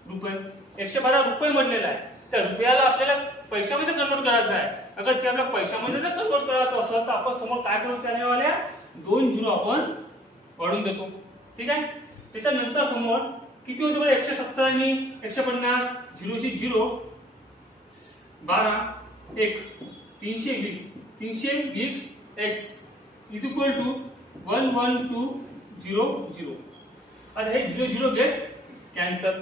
रुपये. 112 रुपये म्हटलेला आहे. त्या रुपयाला आपल्याला पैशामध्ये कन्वर्ट करायचं आहे. अगर ते आपल्या पैशामध्ये जर कन्वर्ट करायचं असेल तर आपण समोर काय करू, त्यावाल्या 2 झिरो आपण वाढून देतो. ठीक आहे. त्याच्यानंतर समोर किती होते बरं 170 आणि 150 झिरोशी 0 12 1 320x इज इक्वल टू 11200. आता हे 0 0 गेट कॅन्सल.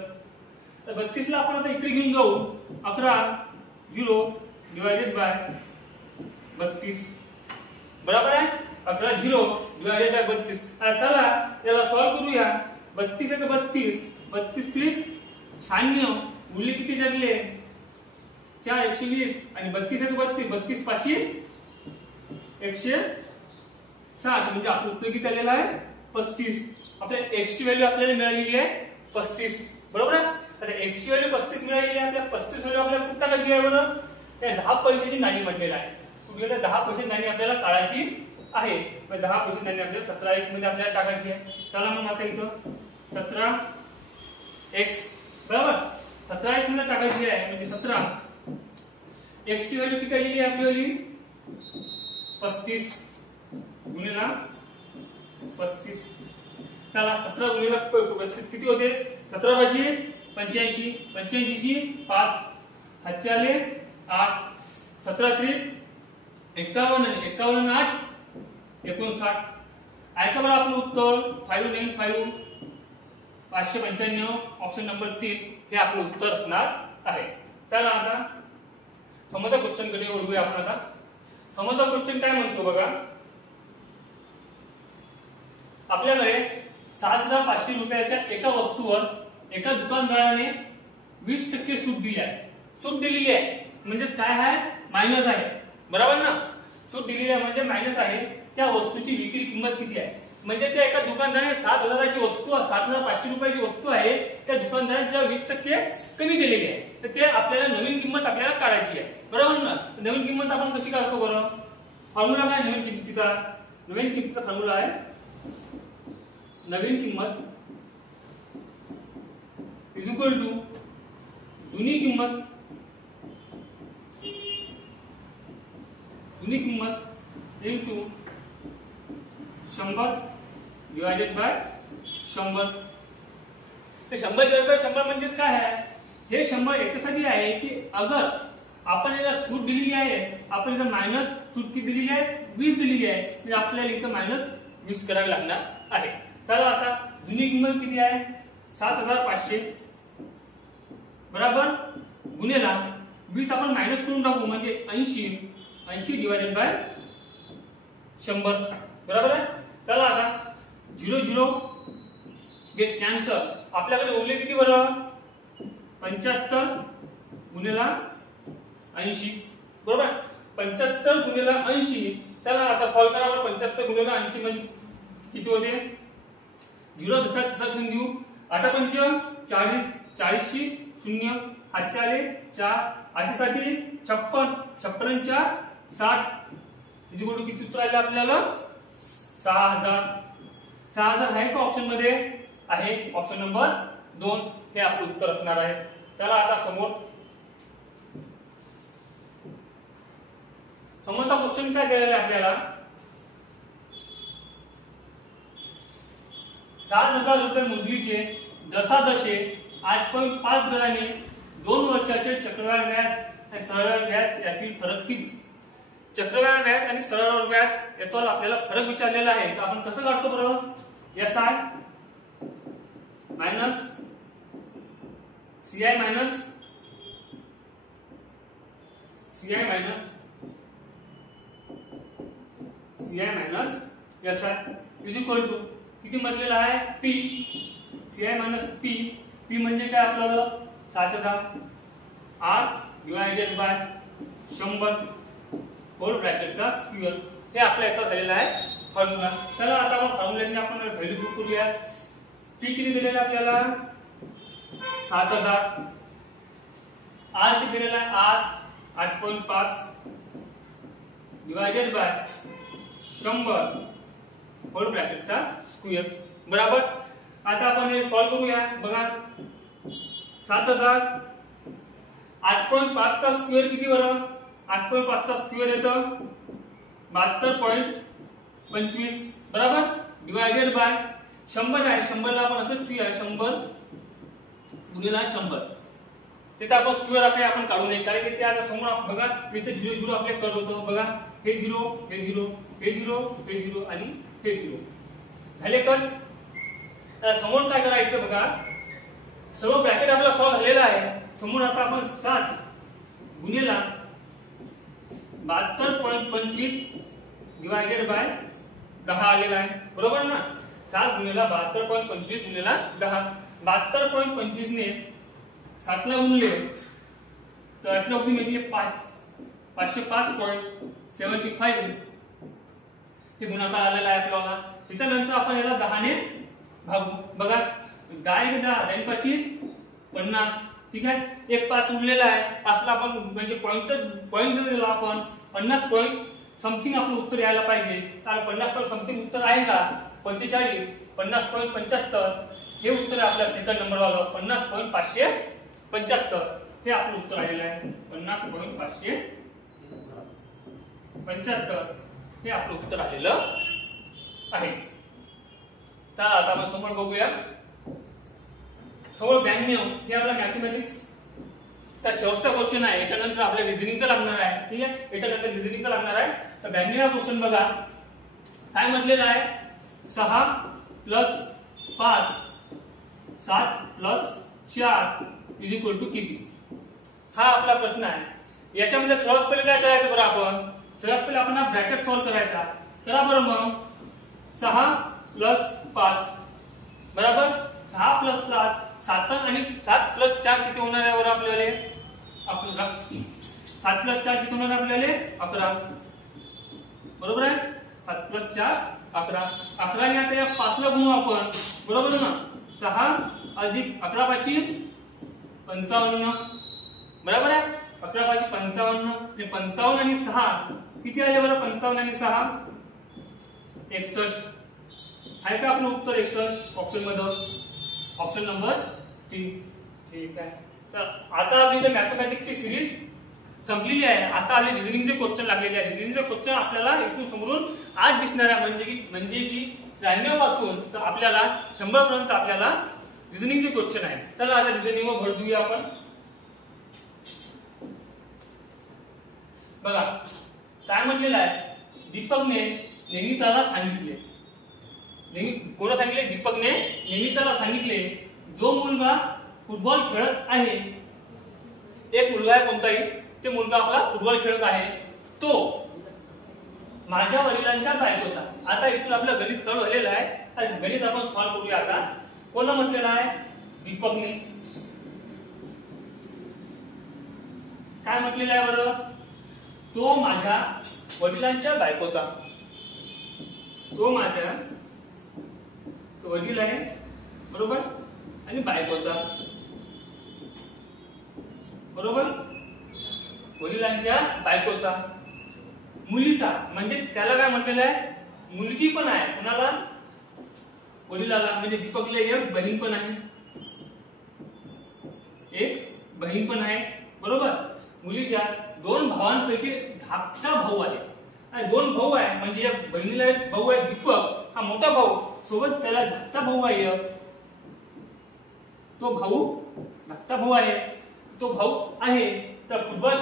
32 ला आपण आता इकडे घेऊन जाऊ. 11 0 डिवायडेड बाय 32. बरोबर आहे. 11 0 डिवायडेड बाय 32. आता चला याला सॉल्व करूया. 32 एक 32 32 त्रिक 96 मूल्य किती जगले 4 120 आणि 32 एक 32 32 5 160 म्हणजे आपलं उत्तर किती आलेलं आहे 35. आपल्या x ची व्हॅल्यू आपल्याला मिळालेली आहे 35. बरोबर आहे. आता x ची व्हॅल्यू 35 मिळालेली आहे. आपल्या 35 व्हॅल्यू आपल्याला कुठे टाकायची आहे बरं, त्या 10 पैशाची नाणी म्हटलेलं आहे. कुठे 10 पैशाची नाणी आपल्याला काढायची आहे. मग 10 पैशाची नाणी आपल्याला 17x मध्ये आपल्याला टाकायची आहे. चला मग आता इथं 17x बरोबर 17x मध्ये टाकायची आहे. म्हणजे 17 x ची व्हॅल्यू किती आलेली आहे आपली 35 गुणिले 35. चला 17 गुणिले 35 किती होते 17 भाजी 85 85 5 हातचे आले 8 17 त्रिक 51 51 8 59. आहे का बरं आपलं उत्तर 595 595. ऑप्शन नंबर 3 हे आपलं उत्तर असणार आहे. चला आता समोरच्या क्वेश्चन कडे वळूया आपण. आता समोरचा क्वेश्चन काय म्हणतो बघा, आपल्याकडे 7500 रुपयाच्या एका वस्तूवर एका दुकानदाराने 20% सूट दिली आहे. सूट दिलेली आहे म्हणजेच काय आहे मायनस आहे, बरोबर ना. सूट दिलेली आहे म्हणजे मायनस आहे. त्या वस्तूची विक्री किंमत किती आहे, म्हणजे त्या एका दुकानदाराने 7,000ची वस्तू 7,500 रुपयाची वस्तू आहे, त्या दुकानदाराच्या 20% कमी केलेली आहे. तर ते आपल्याला नवीन किंमत आपल्याला काढायची आहे, बरोबर ना. नवीन किंमत आपण कशी काढतो बरं, फॉर्म्युला काय नवीन किंमतीचा, नवीन किंमतीचा फॉर्म्युला आहे नवीन किंमत इज इक्वल टू जुनी किंमत इंटू 100 डिवायडेड बाय 100. ते 100 डिवायडेड बाय 100 म्हणजेच काय आहे, हे 100 याच्यासाठी आहे की अगर आपण याला सूट दिलेली आहे, आपण इथं मायनस सूट किती दिलेली आहे 20 दिलेली आहे, म्हणजे आपल्याला इथं मायनस 20 करावी लागणार आहे. तर आता जुनी किंमत किती आहे 7,500 बरोबर गुणेला 20 आपण मायनस करून टाकू म्हणजे 80 डिवायडेड बाय 100 बरोबर आहे. चला आता 0 0 गेट कॅन्सल. आपल्याकडे उरले किती बरं 75 गुणेला 80 बरोबर. 75 गुणेला 80. चला आता सॉल्व करा बरं. 75 गुणेला 80 म्हणजे किती होते 0 तसा घेऊन देऊ. 8 पंच 40 40 0 हातचे आले 4 8 साठी 56 56 60 इजिकल टू किती उत्तर आले आपल्याला 6000 आहे का ऑप्शन मध्ये आहे, ऑप्शन नंबर 2 हे आपलं उत्तर असणार आहे. चला आता समोरचा क्वेश्चन काय दिलेला आहे आपल्याला 7,000 रुपये मुद्दलीचे दशादशे 8.5 दराने 2 वर्षाचे चक्रवाढ व्याज आणि सरळ व्याज यातील फरक किती. चक्रवाढ व्याज आणि सरळ व्याज याचा आपल्याला फरक विचारलेला आहे. तर आपण कसं काढतो बरं, SI minus CI minus SI is equal to किती म्हटलेलं आहे P. CI मायनस P म्हणजे काय आपल्याला 7,000 R डिवायडेड बाय 100 होल ब्रॅकेटचा स्क्वेअर. हे आपल्या याचा झालेला आहे फॉर्म्युला. चला आता आपण फॉर्म्युल्याने आपण व्हॅल्यू प्रूव्ह करूया. P किती दिलेला आपल्याला 7,000. R किती दिलेला आहे R 8.5 डिवायडेड बाय 100 होल ब्रॅकेटचा स्क्वेअर बरोबर. आता आपण हे सॉल्व करूया. बघा 7,000 8.5 चा स्क्वेअर किती बरं 8.5 चा स्क्वेअर येतं 72.25 बरोबर डिवायडेड बाय 100 आहे. 100 ला आपण असंच ठेवूया 100 गुणिले 100 त्याचा आपण स्क्वेअर आपण काढू नये कारण की ते आता समोर बघा इथे 0 0 आपले कट होतो. बघा हे 0 हे 0 हे 0 हे 0 आणि हे 0 झाले कट. समोर काय करायचं बघा सर्व ब्रॅकेट आपला सॉल्व झालेला आहे. समोर आता आपण 7 गुणिले 72.25 डिवायडेड बाय 10 आलेला आहे बरोबर ना. 7 गुणिले 72.25 गुणिले 10 72.25 ने 7 ला गुणले तर आपल्या उभी मिळाली 505.75 हे गुणाकार आलेला आहे आपल्याला. त्याच्यानंतर आपण याला 10 ने भागू. बघा 10 10 50 ठीक आहे. एक 5 उरलेला आहे. 5 ला आपण म्हणजे पॉइंट दिला आपण 50 पॉइंट समथिंग आपलं उत्तर यायला पाहिजे. तर 50 पॉइंट समथिंग उत्तर आहे का 45 50.75 हे उत्तर आपल्या सेकंड नंबर वाला 50.575 हे आपलं उत्तर आलेलं आहे. 50.575 हे आपलं उत्तर आलेलं आहे. चला आता आपण समोर बघूया. समोर 92 हे आपला मॅथमॅटिक्स तर शेवटचा क्वेश्चन आहे. याच्यानंतर आपल्या रिझनिंगचा लागणार आहे. ठीक आहे याच्यानंतर रिझनिंगचा लागणार आहे. तर 92 हा क्वेश्चन बघा काय म्हटलेलं आहे 6 + 5 7 + 4 इज इक्वल टू किती. हा आपला प्रश्न आहे. याच्यामध्ये सर्वात पहिले काय करायचं बरं आपण सर्वात पहिले आपण हा ब्रॅकेट सॉल्व करायचा. करा बरं मग 6 + 5 बरोबर 6 + 5 7 आणि 7 + 4 किती होणार आहे बरं आपल्याला आपण 7 + 4 किती होणार आपल्याला 11. बरोबर आहे. 7 + 4 11. 11 ने आता या 5 ला गुणू आपण. बरोबर ना. 6 + 11 = 55. बरोबर आहे. 11 = 55. 55 आणि 6 किती आले बरं. 55 आणि 6 61. आहे का आपलं उत्तर 61 ऑप्शन मध्ये. Option number 3. ठीक आहे. तर आता आपली इथे मॅथमॅटिक्सची सिरीज संपलेली आहे. आता आपले रिझनिंगचे क्वेश्चन लागलेले आहे. रिझनिंगचे क्वेश्चन आपल्याला इथून समोरून 8 दिसणार आहे. म्हणजे की 93 पासून तर आपल्याला 100 पर्यंत आपल्याला रिझनिंगचे क्वेश्चन आहे. चला आता रिझनिंगवर भर देऊया आपण. बघा काय म्हटलेलं आहे. दीपकने नेमिताला सांगितले. कोणा सांगितले. दीपकने नेमिताला सांगितले जो मुलगा फुटबॉल खेळत आहे. एक मुलगा आहे कोणताही. ते मुलगा आपला फुटबॉल खेळत आहे. तो माझ्या वडिलांच्या बायकोचा. आता इथून आपलं गणित चालू झालेलं आहे. गणित आपण सॉल्व्ह करूया. आता कोणा म्हटलेलं आहे. दीपकने. काय म्हटलेलं आहे बरं. तो माझ्या वडिलांच्या बायकोचा. तो माझ्या वडील आहे. बरोबर. आणि बायकोचा. बरोबर. वडिलांच्या बायकोचा. मुलीचा म्हणजे त्याला काय म्हटलेलं आहे. मुलगी पण आहे. कुणाला. वडिलाला. म्हणजे दीपकला एक बहीण पण आहे. एक बहीण पण आहे. बरोबर. मुलीच्या 2 भावांपैकी धाकटा भाऊ आहे. आणि 2 भाऊ आहे म्हणजे एक बहिणीला एक भाऊ आहे दीपक हा मोठा भाऊ. सोबत त्याला धाकटा भाऊ आहे. तो भाऊ धाकटा भाऊ आहे. तो भाऊ आहे. तर फुटबॉल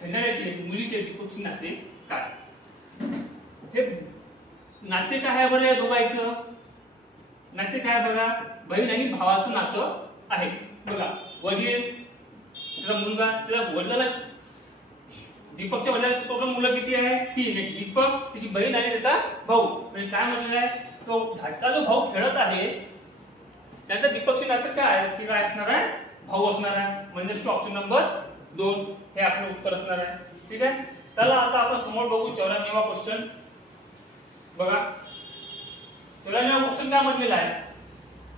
खेळणाऱ्याचे मुलीचे दीपकचे नाते काय. हे नाते काय आहे बरं. या दोघांचं नाते काय बघा. बहीण आणि भावाचं नातं आहे. बघा वडील त्याचा मुलगा. त्याच्या वडिलाला दीपकच्या वडिलाला टोटल मुलं किती आहे 3. दीपक त्याची बहीण आणि त्याचा भाऊ. म्हणजे काय म्हटलेलं आहे. तो धाकटा जो भाऊ खेळत आहे त्यानंतर दीपकचे नातं काय आहे. ती काय असणार आहे. भाऊ असणार आहे. म्हणजेच की ऑप्शन नंबर 2 हे आपलं उत्तर असणार आहे. ठीक आहे. चला आता आपण समोर बघू 94वा क्वेश्चन. बघा 94वा क्वेश्चन काय म्हटलेला आहे.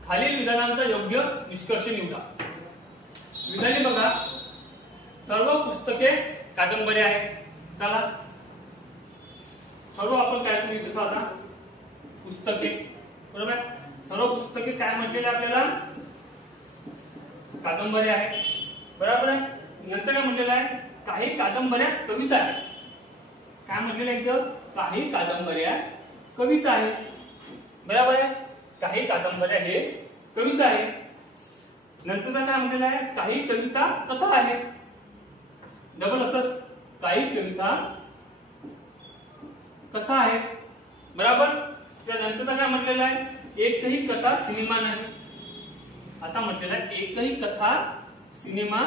खालील विधानांचा योग्य निष्कर्ष निवडा. विधाने बघा. सर्व पुस्तके कादंबऱ्या आहेत. चला सर्व आपण काय करू जसं आता पुस्तके. बरोबर. सर्व पुस्तके काय म्हटलेले आपल्याला कादंबऱ्या आहेत. बरोबर आहे. नंतर काय म्हटलेलं आहे. काही कादंबऱ्या कविता आहेत. काय म्हटलेलं आहे इथं. काही कादंबऱ्या कविता आहेत. बरोबर आहे. काही कादंबऱ्या हे कविता आहेत. नंतर काय म्हटलेलं आहे. काही कविता कथा आहेत. डबल असं काही कविता कथा आहेत. बरोबर. त्यानंतर काय म्हटलेलं आहे. एकही कथा सिनेमा नाही. आता म्हटलेलं आहे एकही कथा सिनेमा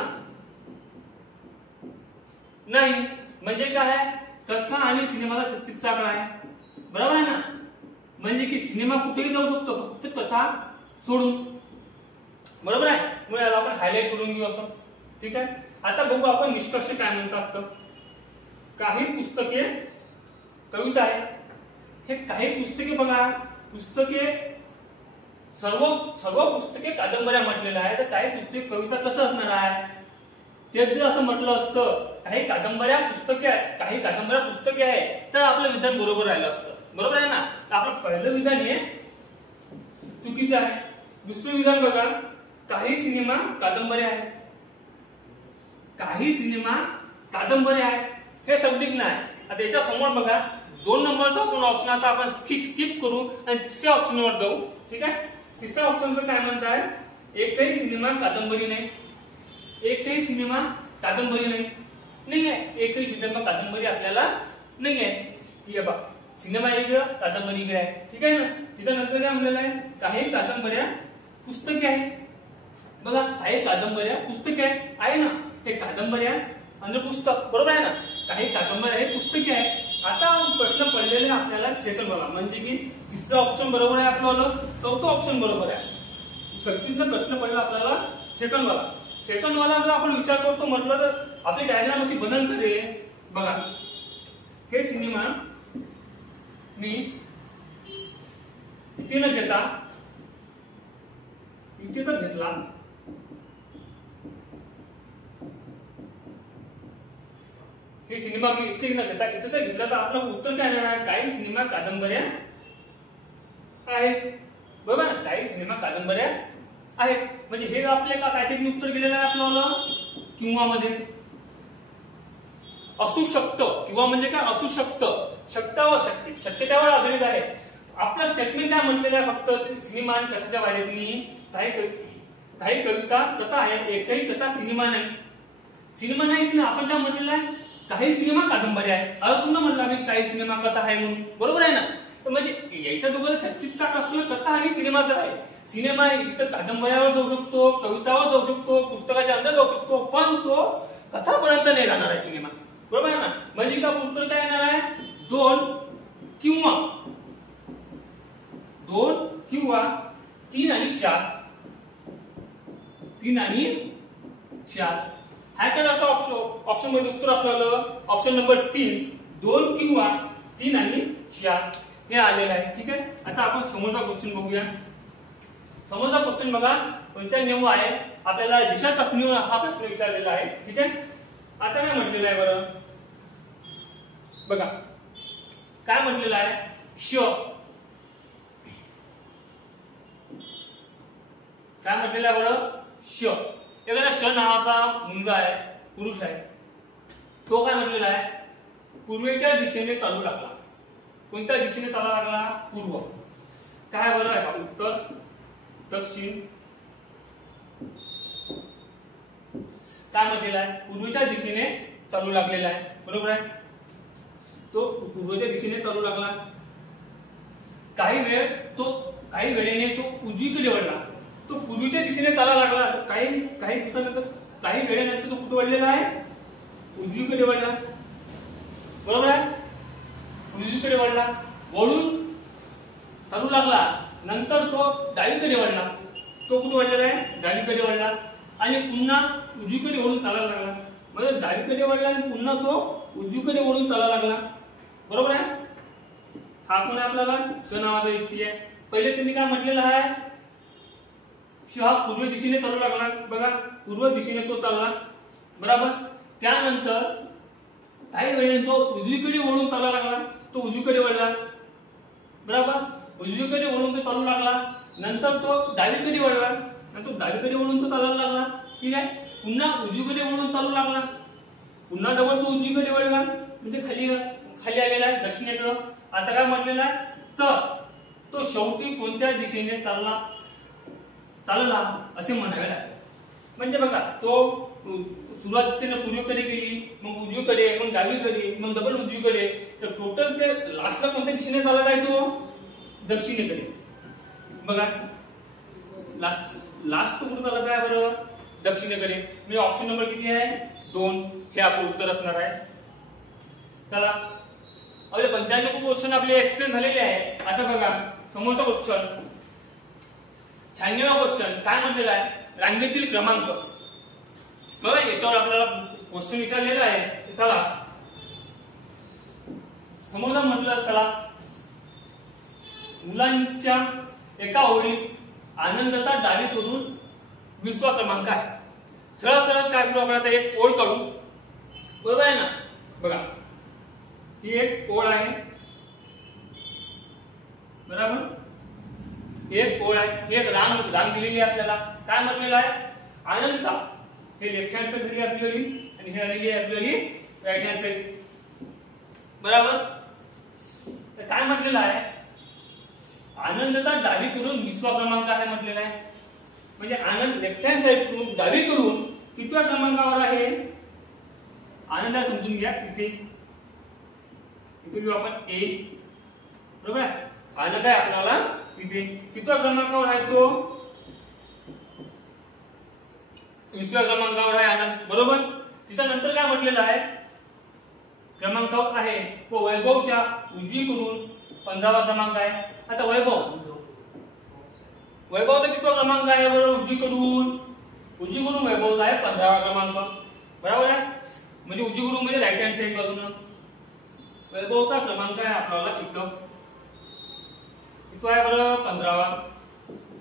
नाही. म्हणजे काय आहे. कथा आणि सिनेमाला 36 आकडा आहे. बरोबर आहे ना. म्हणजे की सिनेमा कुठेही जाऊ शकतो फक्त कथा सोडून. बरोबर आहे. म्हणून याला आपण हायलाइट करून घेऊ असं. ठीक आहे. आता बघू आपण निष्कर्ष काय म्हणतात. काही पुस्तके कविता आहे. हे काही पुस्तके बघा. पुस्तके सर्व पुस्तके कादंबऱ्या म्हटलेलं आहे. तर काही पुस्तके कविता कसं असणार आहे. ते जर असं म्हटलं असतं काही कादंबऱ्या पुस्तके आहे काही कादंबऱ्या पुस्तके आहे तर आपलं विधान बरोबर राहिलं असतं. बरोबर आहे ना. तर आपलं पहिलं विधान हे चुकीचं आहे. दुसरं विधान बघा. काही सिनेमा कादंबऱ्या आहेत. काही सिनेमा कादंबऱ्या आहेत. हे संदिग्ध आहे. आता याच्या समोर बघा 2 नंबरचा आपण ऑप्शन आता आपण स्किप करू आणि तिसऱ्या ऑप्शनवर जाऊ. ठीक आहे. तिसऱ्या ऑप्शनचं काय म्हणताय. एकही सिनेमा कादंबरी नाही. एकही सिनेमा कादंबरी नाही आहे. एकही सिनेमा कादंबरी आपल्याला नाही आहे. हे बघा सिनेमा वेगळं कादंबरी वेगळं आहे. ठीक आहे ना. तिच्या नंतर काय म्हणलेलं आहे. काही कादंबऱ्या पुस्तके आहेत. बघा काही कादंबऱ्या पुस्तके आहे ना. हे कादंबऱ्या आणि पुस्तक बरोबर आहे ना. काही कादंबऱ्या हे पुस्तके आहे. आता प्रश्न पडलेले आपल्याला सेकंड बघा. म्हणजे की तिसरं ऑप्शन बरोबर आहे आपलं. चौथं ऑप्शन बरोबर आहे. सक्तीचा प्रश्न पडला आपल्याला सेकंड बघा. सेकंड वाला जर आपण विचार करतो म्हटलं तर आपली डायग्राम अशी बनन करे बघा. हे सिनेमा मी इथे न घेता इथे तर घेतला, हे सिनेमा मी इथे न घेता इथे तर घेतला, तर आपलं उत्तर काय येणार आहे? काही सिनेमा कादंबऱ्या आहेत. बरोबर ना, काही सिनेमा कादंबऱ्या आहेत. म्हणजे हे आपले का काहीतरी उत्तर गेलेलं आहे आपल्याला किंवा मध्ये. असू शकतं किंवा म्हणजे काय असू शकतं, शक्यतेवर आधारित आहे. आपलं स्टेटमेंट काय म्हटलेलं आहे? फक्त सिनेमा आणि कथाच्या बाहेर काही कविता कथा आहे, एकही कथा सिनेमा नाही. सिनेमा नाहीच ना, आपण काय म्हटलेलं आहे? काही सिनेमा कादंबऱ्या आहे. अजून म्हटलं आम्ही काही सिनेमा कथा आहे म्हणून, बरोबर आहे ना. म्हणजे याच्या दोघांना 36चा आपलं कथा आणि सिनेमाचं आहे. सिनेमा इथं कादंबऱ्यावर जाऊ शकतो, कवितावर जाऊ शकतो, पुस्तकाच्या अंदर जाऊ शकतो, पण तो कथापर्यंत नाही जाणार आहे सिनेमा. बरोबर आहे ना. म्हणजे का उत्तर काय येणार आहे? 2 किंवा 3 आणि 4. 3 आणि 4 हा काय असा ऑप्शन मध्ये उत्तर आपल्याला ऑप्शन नंबर 3 2 किंवा 3 आणि 4 हे आलेलं आहे. ठीक आहे. आता आपण समोरचा क्वेश्चन बघूया. समोरचा क्वेश्चन बघा 95 आहे. आपल्याला दिशा चाचणीवर हा प्रश्न विचारलेला आहे. ठीक आहे. आता काय म्हटलेलं आहे बरं बघा, काय म्हटलेलं आहे? काय म्हटलेलं आहे बरं? एखादा नावाचा मुलगा आहे, पुरुष आहे. तो काय म्हटलेला आहे? पूर्वेच्या दिशेने चालू लागला. कोणत्या दिशेने चालू लागला? पूर्व. काय बरं आहे? उत्तर दक्षिण. काय म्हटलेलं आहे? पूर्वेच्या दिशेने चालू लागलेला आहे. बरोबर आहे. तो पूर्वेच्या दिशेने चालू लागला. काही वेळेने तो उजवीकडे वळला. तो पूर्वीच्या दिशेने चालला लागला. काही दिवसानंतर काही वेळेनंतर तो कुठे वळलेला आहे? उजवीकडे वळला. बरोबर आहे. उजवीकडे वळला, वळून चालू लागला. नंतर तो डावीकडे वळला. तो कुठे वळलेला आहे? डावीकडे वळला आणि पुन्हा उजवीकडे वळून चालायला लागला. म्हणजे डावीकडे वळला आणि पुन्हा तो उजवीकडे वळून चालायला लागला. बरोबर आहे. हा कोण आपल्याला नावाचा व्यक्ती आहे. पहिले त्यांनी काय म्हटलेलं आहे? हा पूर्व दिशेने चालू लागला. बघा, पूर्व दिशेने तो चालला. बरोबर. त्यानंतर काही वेळेने तो उजवीकडे वळून चालायला लागला. तो उजवीकडे वळला. बरोबर. उजवीकडे वळून तो चालू लागला. नंतर तो डावीकडे वळला. नंतर डावीकडे वळून तो चालायला लागला. ठीक आहे. पुन्हा उजवीकडे वळून चालू लागला. पुन्हा डबल तो उजवीकडे वळला, म्हणजे खाली आलेला आहे दक्षिणेकडे. आता काय म्हटलेलं आहे? तर तो शेवटी कोणत्या दिशेने चालला असे म्हणावे लागेल. म्हणजे बघा, तो सुरुवातीला पूर्वेकडे गेली, मग उजवीकडे, मग डावीकडे, मग डबल उजवीकडे. तर टोटल ते लास्टला कोणत्या दिशेने चालत आहे? तो दक्षिणेकडे. बघा, लास्ट तो कुठे चालत आहे बरं? दक्षिणेकडे. म्हणजे ऑप्शन नंबर किती आहे? 2 हे आपलं उत्तर असणार आहे. चला, आपले 95 क्वेश्चन आपले एक्सप्लेन झालेले आहे. आता बघा समोरचा क्वेश्चन 96वा क्वेश्चन काय म्हटलेला आहे? रांगेतील क्रमांक. बघा, याच्यावर आपल्याला क्वेश्चन विचारलेला आहे. चला समोरचा म्हटलं, चला मुलांच्या एका ओळीत आनंदाचा डावीकडून 20वा क्रमांक आहे. सरळ काय करू आपण? आता एक ओळ काढू. बरोबर आहे ना. बघा, ही एक ओळ आहे. बरोबर. एक ओळ आहे, एक रांग दिलेली आहे आपल्याला. काय म्हटलेलं आहे? आनंदचा. हे लेफ्ट हँड साइड झाली आपली ओळी आणि हे आलेली आहे आपली ओळी राईट हँड साइड. बरोबर. तर काय म्हटलेलं आहे? आनंदचा डावीकडून 20वा क्रमांक आहे म्हटलेला आहे. म्हणजे आनंद लेफ्ट हँड साइड कडून डावीकडून कितव्या क्रमांकावर आहे? आनंद समजून घ्या. इथे घेऊ आपण ए. बरोबर आहे. आनंद आहे आपल्याला इथे कितव्या क्रमांकावर आहे? तो 20व्या क्रमांकावर आहे आनंद. बरोबर. तिच्या नंतर काय म्हटलेलं आहे? क्रमांकावर आहे तो वैभवच्या उजवीकडून 15वा क्रमांक आहे. आता वैभवचा कितवा क्रमांक आहे बरोबर? उजवीकडून वैभवचा आहे 15वा क्रमांक, बरोबर आहे. म्हणजे उजवीकडून म्हणजे राईट हँड साइड बाजूनं वैभवचा क्रमांक आहे आपल्याला इथं आहे बरं 15वा,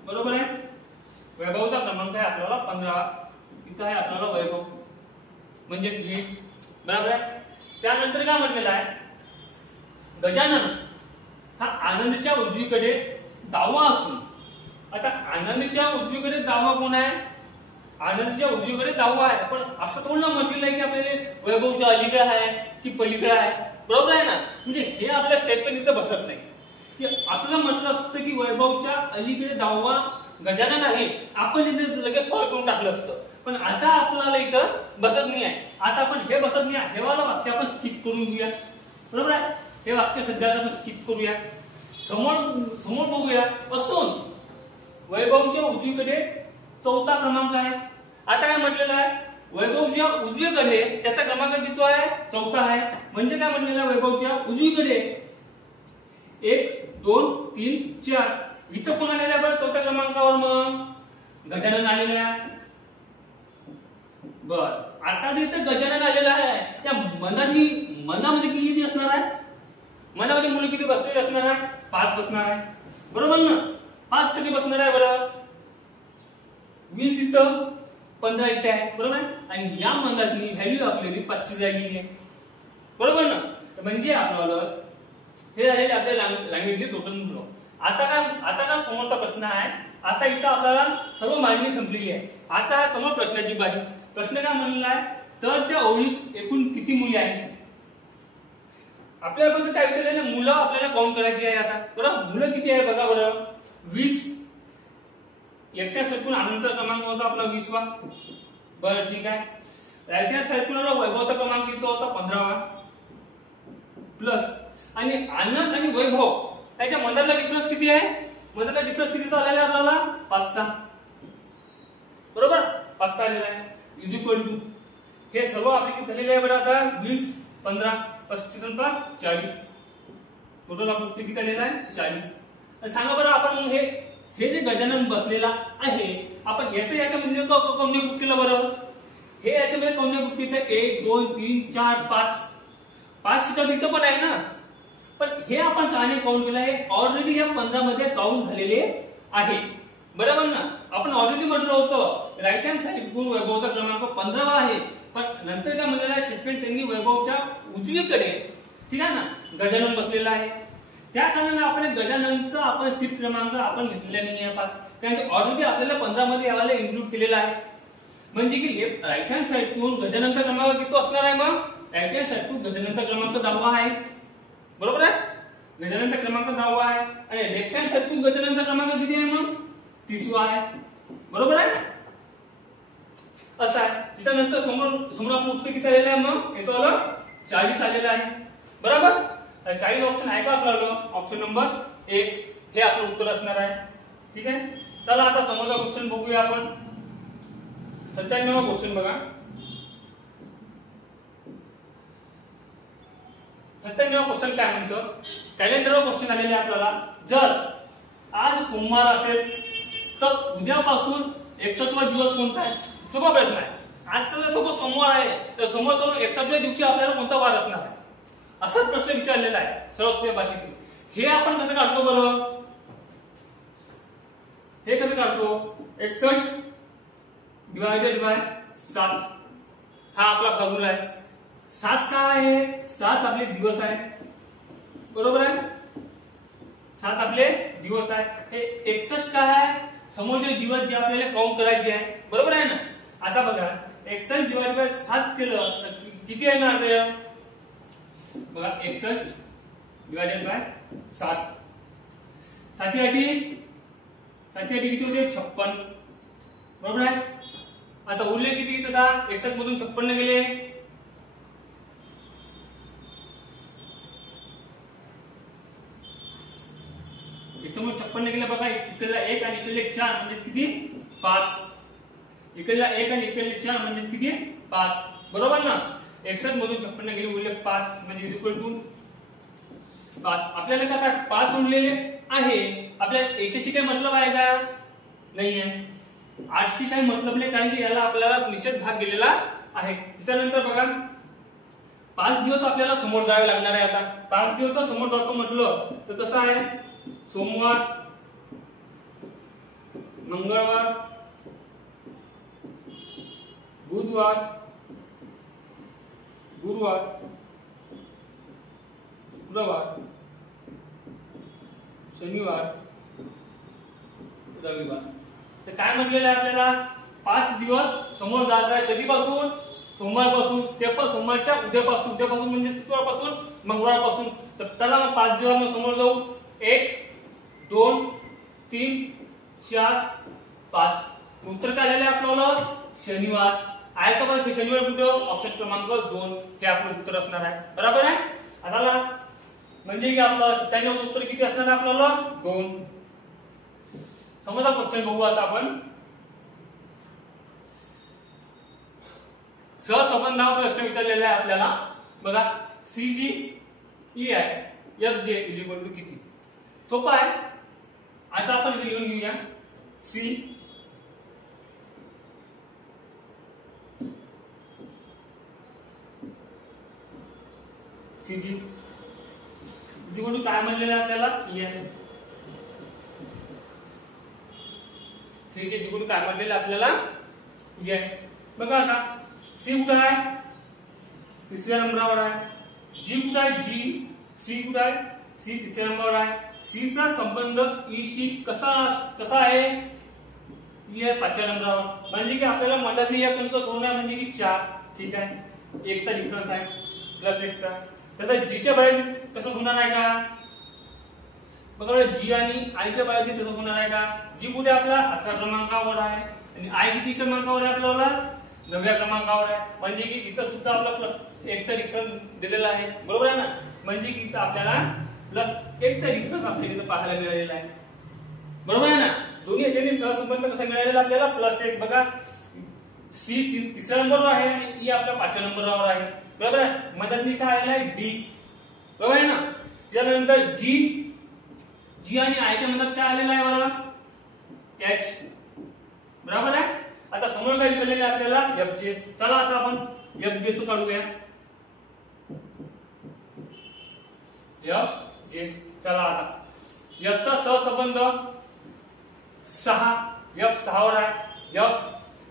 बरोबर आहे. वैभवचा क्रमांक आहे आपल्याला 15वा, इथं आहे आपल्याला वैभव म्हणजेच व्ही, बरोबर आहे. त्यानंतर काय म्हटलेलं आहे, गजानन हा आनंदच्या उजवीकडे डावा असून, आता आनंदच्या उजवीकडे डावा कोण आहे, आनंदच्या उजवीकडे डावा आहे. पण असं थोडं म्हटलेलं आहे की आपल्याला वैभवच्या अलीकडे आहे की पलीकडे आहे, बरोबर आहे ना. म्हणजे हे आपल्या स्टेटमेंट इथं बसत नाही की असं जर म्हटलं असतं की वैभवच्या अलीकडे डावा गजानन आहे, आपण इथे लगेच सॉल्व्ह करून टाकलं असतं. पण आता आपल्याला इथं बसत नाही आहे. आता आपण हे बसत नाही आहे, हे वाला वाक्य आपण स्किप करून घेऊया, बरोबर आहे. हे वाक्य सध्या आपण स्किप करूया, समोर बघूया. असून वैभवच्या उजवीकडे 4था क्रमांक आहे. आता काय म्हटलेलं आहे, वैभवच्या उजवीकडे त्याचा क्रमांक किती आहे, 4था आहे. म्हणजे काय म्हटलेलं आहे, वैभवच्या उजवीकडे 1 2 3 4 इथं कोण आलेलं आहे बरं 4थ्या क्रमांकावर, मग गजानन आलेला आहे. बर, आता इथं गजानन आलेला आहे. त्या मनामध्ये किती असणार आहे, मनामध्ये मुलं किती बसलेली असणार आहे, 5 बसणार आहे, बरोबर ना. 5 कशी बसणार आहे बरं, 20 इथं 15 इथे आहे, बरोबर आहे. आणि या मनातली व्हॅल्यू आपल्याला 5 ची झालेली आहे, बरोबर ना. म्हणजे आपल्याला हे झालेले आपल्या लँग्वेजचे टोटल मुलं. आता काय समोरचा प्रश्न आहे. आता इथं आपल्याला सर्व मांडणी संपलेली आहे. आता समोर प्रश्नाची बारी. प्रश्न काय म्हणलेला आहे, तर त्या ओळीत एकूण किती मुले आहेत. आपल्याला काय विचारलेलं, मुलं आपल्याला काउंट करायची आहे. आता बरं, मुलं किती आहे बघा बरं, 20. एकट्या सर्कल आनंदचा क्रमांक होता आपला 20वा, बरं ठीक आहे. राईट हँड सर्कलला वैभवचा क्रमांक किती होता, 15वा. प्लस आणि आनंद आणि वैभव याच्या मधातला डिफरन्स किती आहे, मधातला डिफरन्स कितीचा आलेला आहे आपल्याला, 5चा, बरोबर. 5चा आलेला आहे. इज इक्वल टू हे सर्व आपले किती झालेले आहे बरं, आता 20 15 35 आणि 5 40. टोटल आपलं किती आलेलं आहे, 40. सांगा बरं आपण हे जे गजानन बसलेला आहे, आपण याच्यामध्ये काउंटिंग केलं बरं. हे याच्यामध्ये काउंटिंग केलं 1 2 3 4 5 सीटर इथं पण आहे ना. पण हे आपण कहाणी काउंट केलं आहे, ऑलरेडी या 15 मध्ये काउंट झालेले आहे, बरोबर ना. आपण ऑलरेडी म्हटलं होतं राईट हँड साइड गुण वैभवचा क्रमांक 15वा आहे. पण नंतर काय म्हणलेलं आहे स्टेटमेंट, त्यांनी वैभवच्या उजवीकडे, ठीक आहे ना, गजानन बसलेला आहे. त्या कारणाने आपण गजाननचा आपण सीट क्रमांक आपण घेतलेला नाही आहे 5, कारण की ऑलरेडी आपल्याला 15 मध्ये यावाला इन्क्लूड केलेला आहे. म्हणजे की राईट हँड साइड गुण गजाननचा क्रमांक किती असणार आहे, मग राईट हँड साइड गुण गजाननचा क्रमांक 10वा आहे, बरोबर आहे. गजाननचा क्रमांक 10वा आहे. आणि लेफ्ट हँड साइड गुण गजाननचा क्रमांक किती आहे, मग 30वा आहे, बरोबर आहे. असं आहे. त्याच्यानंतर समोर आपलं उत्तर किती आलेलं आहे, मग याचं आलं 40 आलेलं आहे, बरोबर. 40 ऑप्शन आहे का आपल्याला, ऑप्शन नंबर 1 हे आपलं उत्तर असणार आहे, ठीक आहे. चला आता समोरचा क्वेश्चन बघूया आपण. 97वा क्वेश्चन बघा. 97वा क्वेश्चन काय म्हणतं, कॅलेंडरवर क्वेश्चन आलेले आपल्याला. जर आज सोमवार असेल तर उद्यापासून 61वा दिवस कोणता आहे. सोपा प्रश्न आहे. आजचा जर सपोज सोमवार आहे तर सोमवार करून 61व्या दिवशी आपल्याला कोणता वार असणार आहे, असाच प्रश्न विचारलेला आहे सर्व सोप्या भाषेत. हे आपण कसं काढतो बरं, हे कसं काढतो, 61 डिवायडेड बाय 7 हा आपला फॉर्म्युला आहे. 7 काय आहे, 7 आपले दिवस आहे, बरोबर आहे. 7 आपले दिवस आहे. हे 61 काय आहे, समोरचे दिवस जे आपल्याला काउंट करायचे आहे, बरोबर आहे ना. आता बघा 61 डिवाइड बाय 7 केलं तर किती येणार बघा, 61 डिवाइडेड बाय 7 7 किती होते, 56, बरोबर आहे. आता उरले किती इथं, 61 मधून 56 गेले, इसमोर 56 गेले बघा. इकडला 1 आणि इकडले 4 म्हणजे किती, 5. इकडला 1 आणि इकडले 4 म्हणजे किती, 5, बरोबर ना. 61 मधून 56 गेले, उरले 5 म्हणजे इक्वल टू 5. आपल्याला काय 5 उरलेले आहे. आपल्याला याच्याशी काय मतलब आहे का, नाही आहे. 8शी काही मतलब नाही, कारण की याला आपल्याला निषेध भाग गेलेला आहे. त्याच्यानंतर बघा 5 दिवस आपल्याला समोर जावे लागणार आहे. आता 5 दिवस समोर जातो म्हटलं तर कसं आहे, सोमवार, मंगळवार, बुधवार, गुरुवार, शुक्रवार, शनिवार, रविवार. तर काय म्हटलेलं आहे आपल्याला, 5 दिवस समोर जायचं आहे. कधीपासून, सोमवारपासून, ते पण सोमवारच्या उद्यापासून म्हणजे शुक्रवारपासून, मंगळवारपासून. तर चला मग 5 दिवस समोर जाऊ. 1 2 3 4 5. उत्तर काय झाले आपल्याला, शनिवार आहे का. बघा शनिवार कुठं, ऑप्शन क्रमांक 2 हे आपलं उत्तर असणार आहे. बरोबर आहे. आता म्हणजे की आपलं 97 उत्तर किती असणार आहे आपल्याला, 2. समजा क्वेश्चन बघू आता आपण. सहसंबंधावर प्रश्न विचारलेला आहे आपल्याला. बघा CG E आहे, FJ इक्वल टू किती. सोपं आहे. आता आपण इथे लिहून घेऊया. CG इक्वल टू काय म्हणलेलं आहे आपल्याला, E. CG इक्वल टू काय म्हणलेलं आपल्याला, E. बघा आता C कुठं आहे, तिसऱ्या नंबरावर आहे. G कुठं आहे, C कुठं आहे, C तिसऱ्या नंबरावर आहे. C चा संबंध E शी कसा आहे, E आहे 5व्या नंबरावर. म्हणजे की आपल्याला मधातली या अंक सोडून आहे, म्हणजे की 4. ठीक आहे, 1 चा डिफरन्स आहे प्लस 1 चा. तसं G च्या बाहेर तसं होणार आहे का, बघा G आणि I च्या बाहेर तसं होणार आहे का. G कुठे आपला 7व्या क्रमांकावर आहे आणि I किती क्रमांकावर आहे आपल्याला, 9व्या क्रमांकावर आहे. म्हणजे की इथं सुद्धा आपला प्लस 1 चा डिफरन्स दिलेला आहे. बरोबर आहे ना. म्हणजे की इथं आपल्याला प्लस 1 चा डिफरन्स आपल्याला इथं पाहायला मिळालेला आहे. बरोबर आहे ना. दोन्ही याच्यानी सहसंबंध कसा मिळालेला आपल्याला, प्लस 1. बघा C तिसऱ्या नंबरवर आहे आणि E आपल्या 5व्या नंबरवर आहे. बरोबर आहे. मधातली काय आलेला आहे, D. बरोबर आहे ना. त्यानंतर G आणि I च्या मधात काय आलेला आहे बघा, H. बरोबर आहे. आता समोर काय विचारलेलं आहे आपल्याला, FJ. चला आता आपण FJ चं काढूया. FJ. चला आता F चा सहसंबंध 6, F 6 वर आहे. F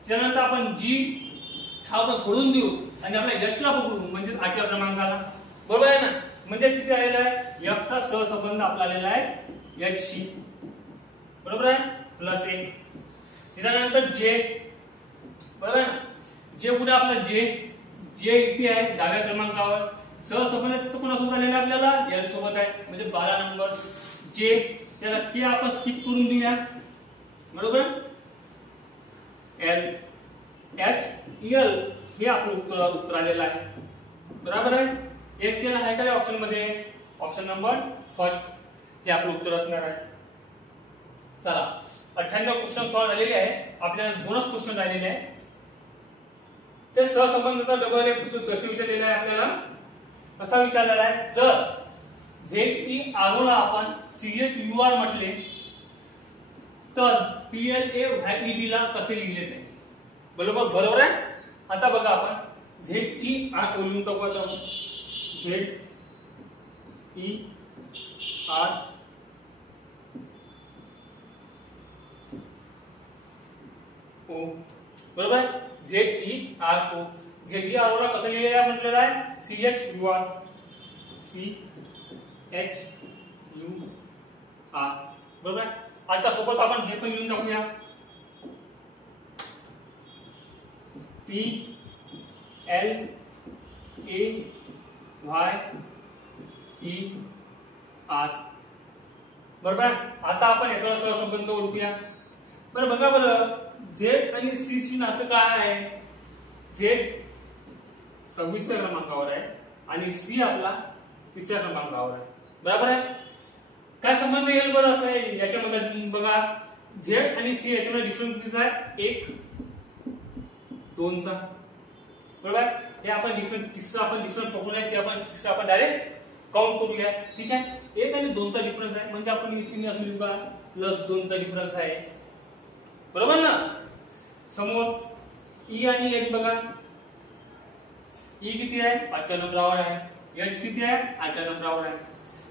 त्यानंतर आपण G हा आपण सोडून देऊ आणि आपल्या H ला पकडू, म्हणजे 8व्या क्रमांकाला. बरोबर आहे ना. म्हणजे किती आलेला आहे, F चा सहसंबंध आपला आलेला आहे H शी. बरोबर आहे, प्लस 1. त्यानंतर J. बरोबर आहे ना. J कुठे आपला J इथे आहे 10व्या क्रमांकावर. सहसंबंध त्याचं कोणासोबत आलेला आहे आपल्याला, L सोबत आहे, म्हणजे 12 नंबर. J त्याला K आपण स्किप करून देऊया. बरोबर. L H L हे आपलं उत्तर आलेलं आहे. बरोबर आहे. एक चेन आहे का ऑप्शन मध्ये, ऑप्शन नंबर फर्स्ट हे आपलं उत्तर असणार आहे. चला 98 क्वेश्चन सॉल्व्ह झालेले आहे. आपल्याला 2च क्वेश्चन राहिलेले आहे. ते सहसंबंधाचा डबल एक प्रश्न विचारलेला आहे आपल्याला. कसा विचारलेला आहे, जर ZE ला आपण CHUR म्हटले तर PLAYED ला कसे लिहिले ते. बरोबर आहे. आता बघा आपण ZER लिहून टाकू. आता ZER O. बरोबर आहे. ZER ला कसं लिहिलेलं आहे म्हटलेलं आहे, CHUR. बरोबर आहे. आता सोबत आपण हे पण लिहून टाकूया, PLAYER. बरोबर आहे. आता आपण याचा सहसंबंध ओळखूया. बरं बघा बरं, Z आणि C ची नातं काय आहे. Z 26व्या क्रमांकावर आहे आणि C आपला 3ऱ्या क्रमांकावर आहे. बरोबर आहे. काय संबंध येईल बरं असं आहे याच्यामध्ये. बघा Z आणि C याच्यामध्ये डिफरन्स किती आहे, 1 2 चा. बरोबर आहे. हे आपण तिसरा आपण डिफरन्स पकडूया, ते आपण तिसरा आपण डायरेक्ट काउंट करूया. ठीक आहे. 1 आणि 2 चा डिफरन्स आहे, म्हणजे आपण इथे असं लिहू का, +2 चा डिफरन्स आहे. बरोबर ना. समोर ई आणि एच बघा, ई किती आहे 5व्या नंबरावर आहे, एच किती आहे 8व्या नंबरावर आहे.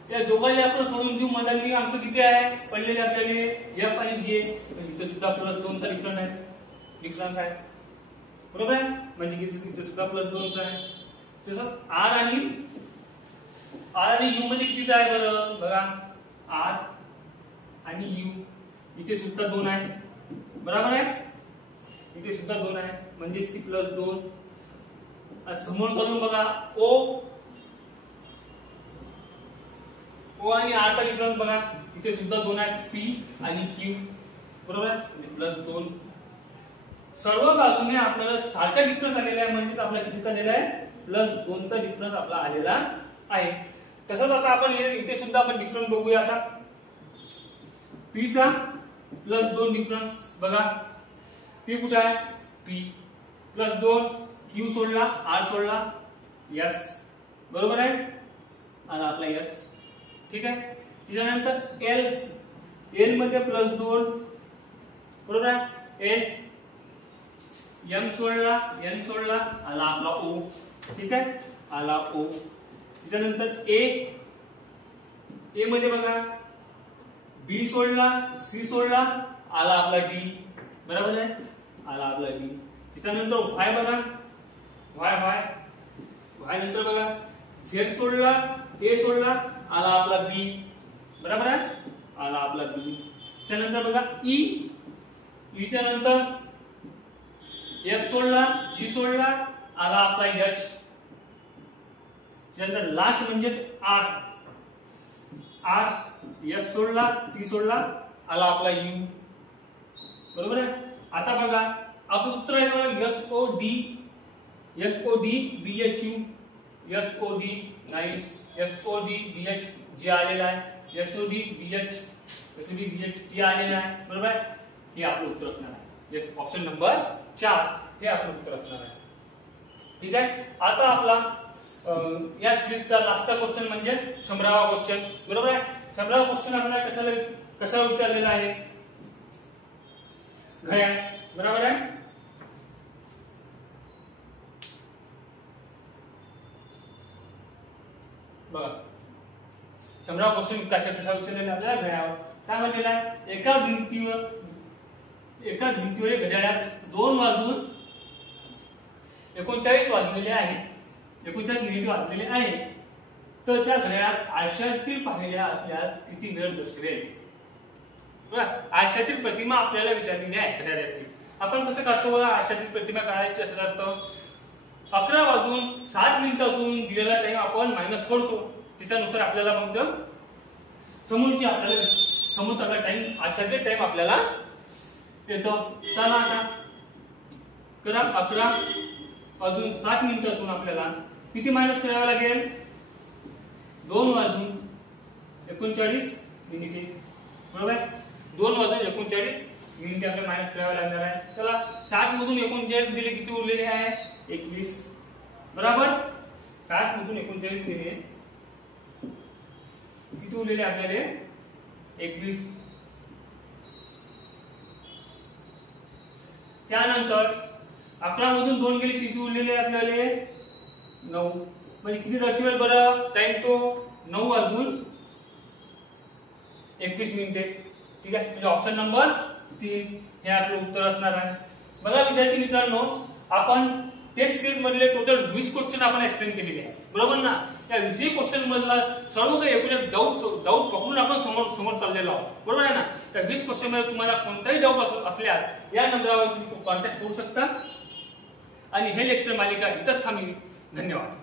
त्या दोघांनी आपण सोडून देऊ, मधातली अंक किती आहे पडलेले आपल्याला एफ आणि जे, इथे सुद्धा +2 चा डिफरन्स आहे बरोबर आहे, म्हणजे इथे सुद्धा +2 चा आहे. तसं आर आणि यू मध्ये कितीच आहे बरं बघा, आर आणि यू इथे सुद्धा 2 आहे बरोबर आहे, इथे सुद्धा 2 आहे म्हणजेच की +2. समोर करून बघा ओ आणि आर चा डिफरन्स बघा, इथे सुद्धा 2 आहे पी आणि क्यू बरोबर आहे, म्हणजे +2. सर्व बाजूने आपल्याला सारखा डिफरन्स आलेला आहे, म्हणजेच आपला किती आलेला आहे +2 चा डिफरन्स आपला आलेला आहे. तसंच आता आपण इथे सुद्धा आपण डिफरन्स बघूया. आता पी चा +2 डिफरन्स बघा, पी कुठे आहे पी +2, क्यू सोडला आर सोडला एस बरोबर आहे, आणि आपला एस ठीक आहे. त्याच्यानंतर एल मध्ये +2 बरोबर आहे, एल एम सोडला एन सोडला आला आपला ओ ठीक आहे, आला ओ. त्याच्यानंतर ए मध्ये बघा बी सोडला सी सोडला आला आपला डी बरोबर आहे, आला आपला डी. त्याच्यानंतर वाय बघा, वाय नंतर बघा झेड सोडला ए सोडला आला आपला बी बरोबर आहे, आला आपला बी. त्याच्यानंतर बघा ई च्या नंतर एफ सोडला जी सोडला आला आपला एच. त्यानंतर लास्ट म्हणजेच आर एस सोडला टी सोडला आला आपला यू बरोबर आहे. आता बघा आपलं उत्तर आहे एसओडी बीएचयू, एसओडी नाही एसओडी बीएच जे आलेला आहे, एसओडी बीएच टी आलेला आहे बरोबर आहे. हे आपलं उत्तर असणार आहे, ऑप्शन नंबर 4 हे आपलं उत्तर असणार आहे ठीक आहे. आता आपला या सिरीजचा लास्टचा क्वेश्चन म्हणजे 100वा क्वेश्चन बरोबर आहे. 100वा क्वेश्चन आपल्याला कशाला विचारलेला आहे, घड्याळ बरोबर आहे. बघा 100वा क्वेश्चन कशा विचारलेला आपल्याला घड्याळावर. काय म्हणलेलं आहे, एका भिंतीवर घड्याळात 2 वाजून 39 वाजलेले आहे, 39 मिनिट वाजलेले आहे, तर त्या घड्याळात आरशातील पाहिल्या असल्यास किती वेळ दर्शवेल. आरशातील प्रतिमा आपल्याला विचारलेली आहे घड्याळातली. आपण कसं काढतो बघा, आरशातील प्रतिमा काढायची असल्यास तर 11 वाजून 60 मिनिटातून दिलेला टाइम आपण मायनस करतो, त्याच्यानुसार आपल्याला मग समोरचा टाइम आरशातील टाइम आपल्याला येतो. चला आता करा 11 वाजून 60 मिनिटातून आपल्याला किती मायनस करावं लागेल, 2 वाजून 39 मिनिटे बरोबर. 2 वाजून 39 मिनिटे आपल्याला मायनस करावं लागणार आहे. चला 60 मधून 39 दिले किती उरलेले आहे 21 बरोबर. 60 मधून 39 दिले किती उरलेले आपल्याला 21. त्यानंतर 11 मधून 2 गेले किती उरलेले आपल्याला 9, म्हणजे किती दर्शवेल बरं टाइम तो 9 वाजून 21 मिनिटे ठीक आहे. म्हणजे ऑप्शन नंबर 3 हे आपलं उत्तर असणार आहे. बघा विद्यार्थी मित्रांनो, आपण टेस्ट सिरीज मधले टोटल 20 क्वेश्चन आपण एक्सप्लेन केलेले आहे बरोबर ना. त्या 20 क्वेश्चन मधला सर्व काही एकूण एक डाऊट पकडून आपण समोर चाललेलो आहोत बरोबर आहे ना. त्या 20 क्वेश्चन मध्ये तुम्हाला कोणताही डाऊट असल्यास या नंबरावर तुम्ही कॉन्टॅक्ट करू शकता. आणि हे लेक्चर मालिका इथंच थांबली. धन्यवाद.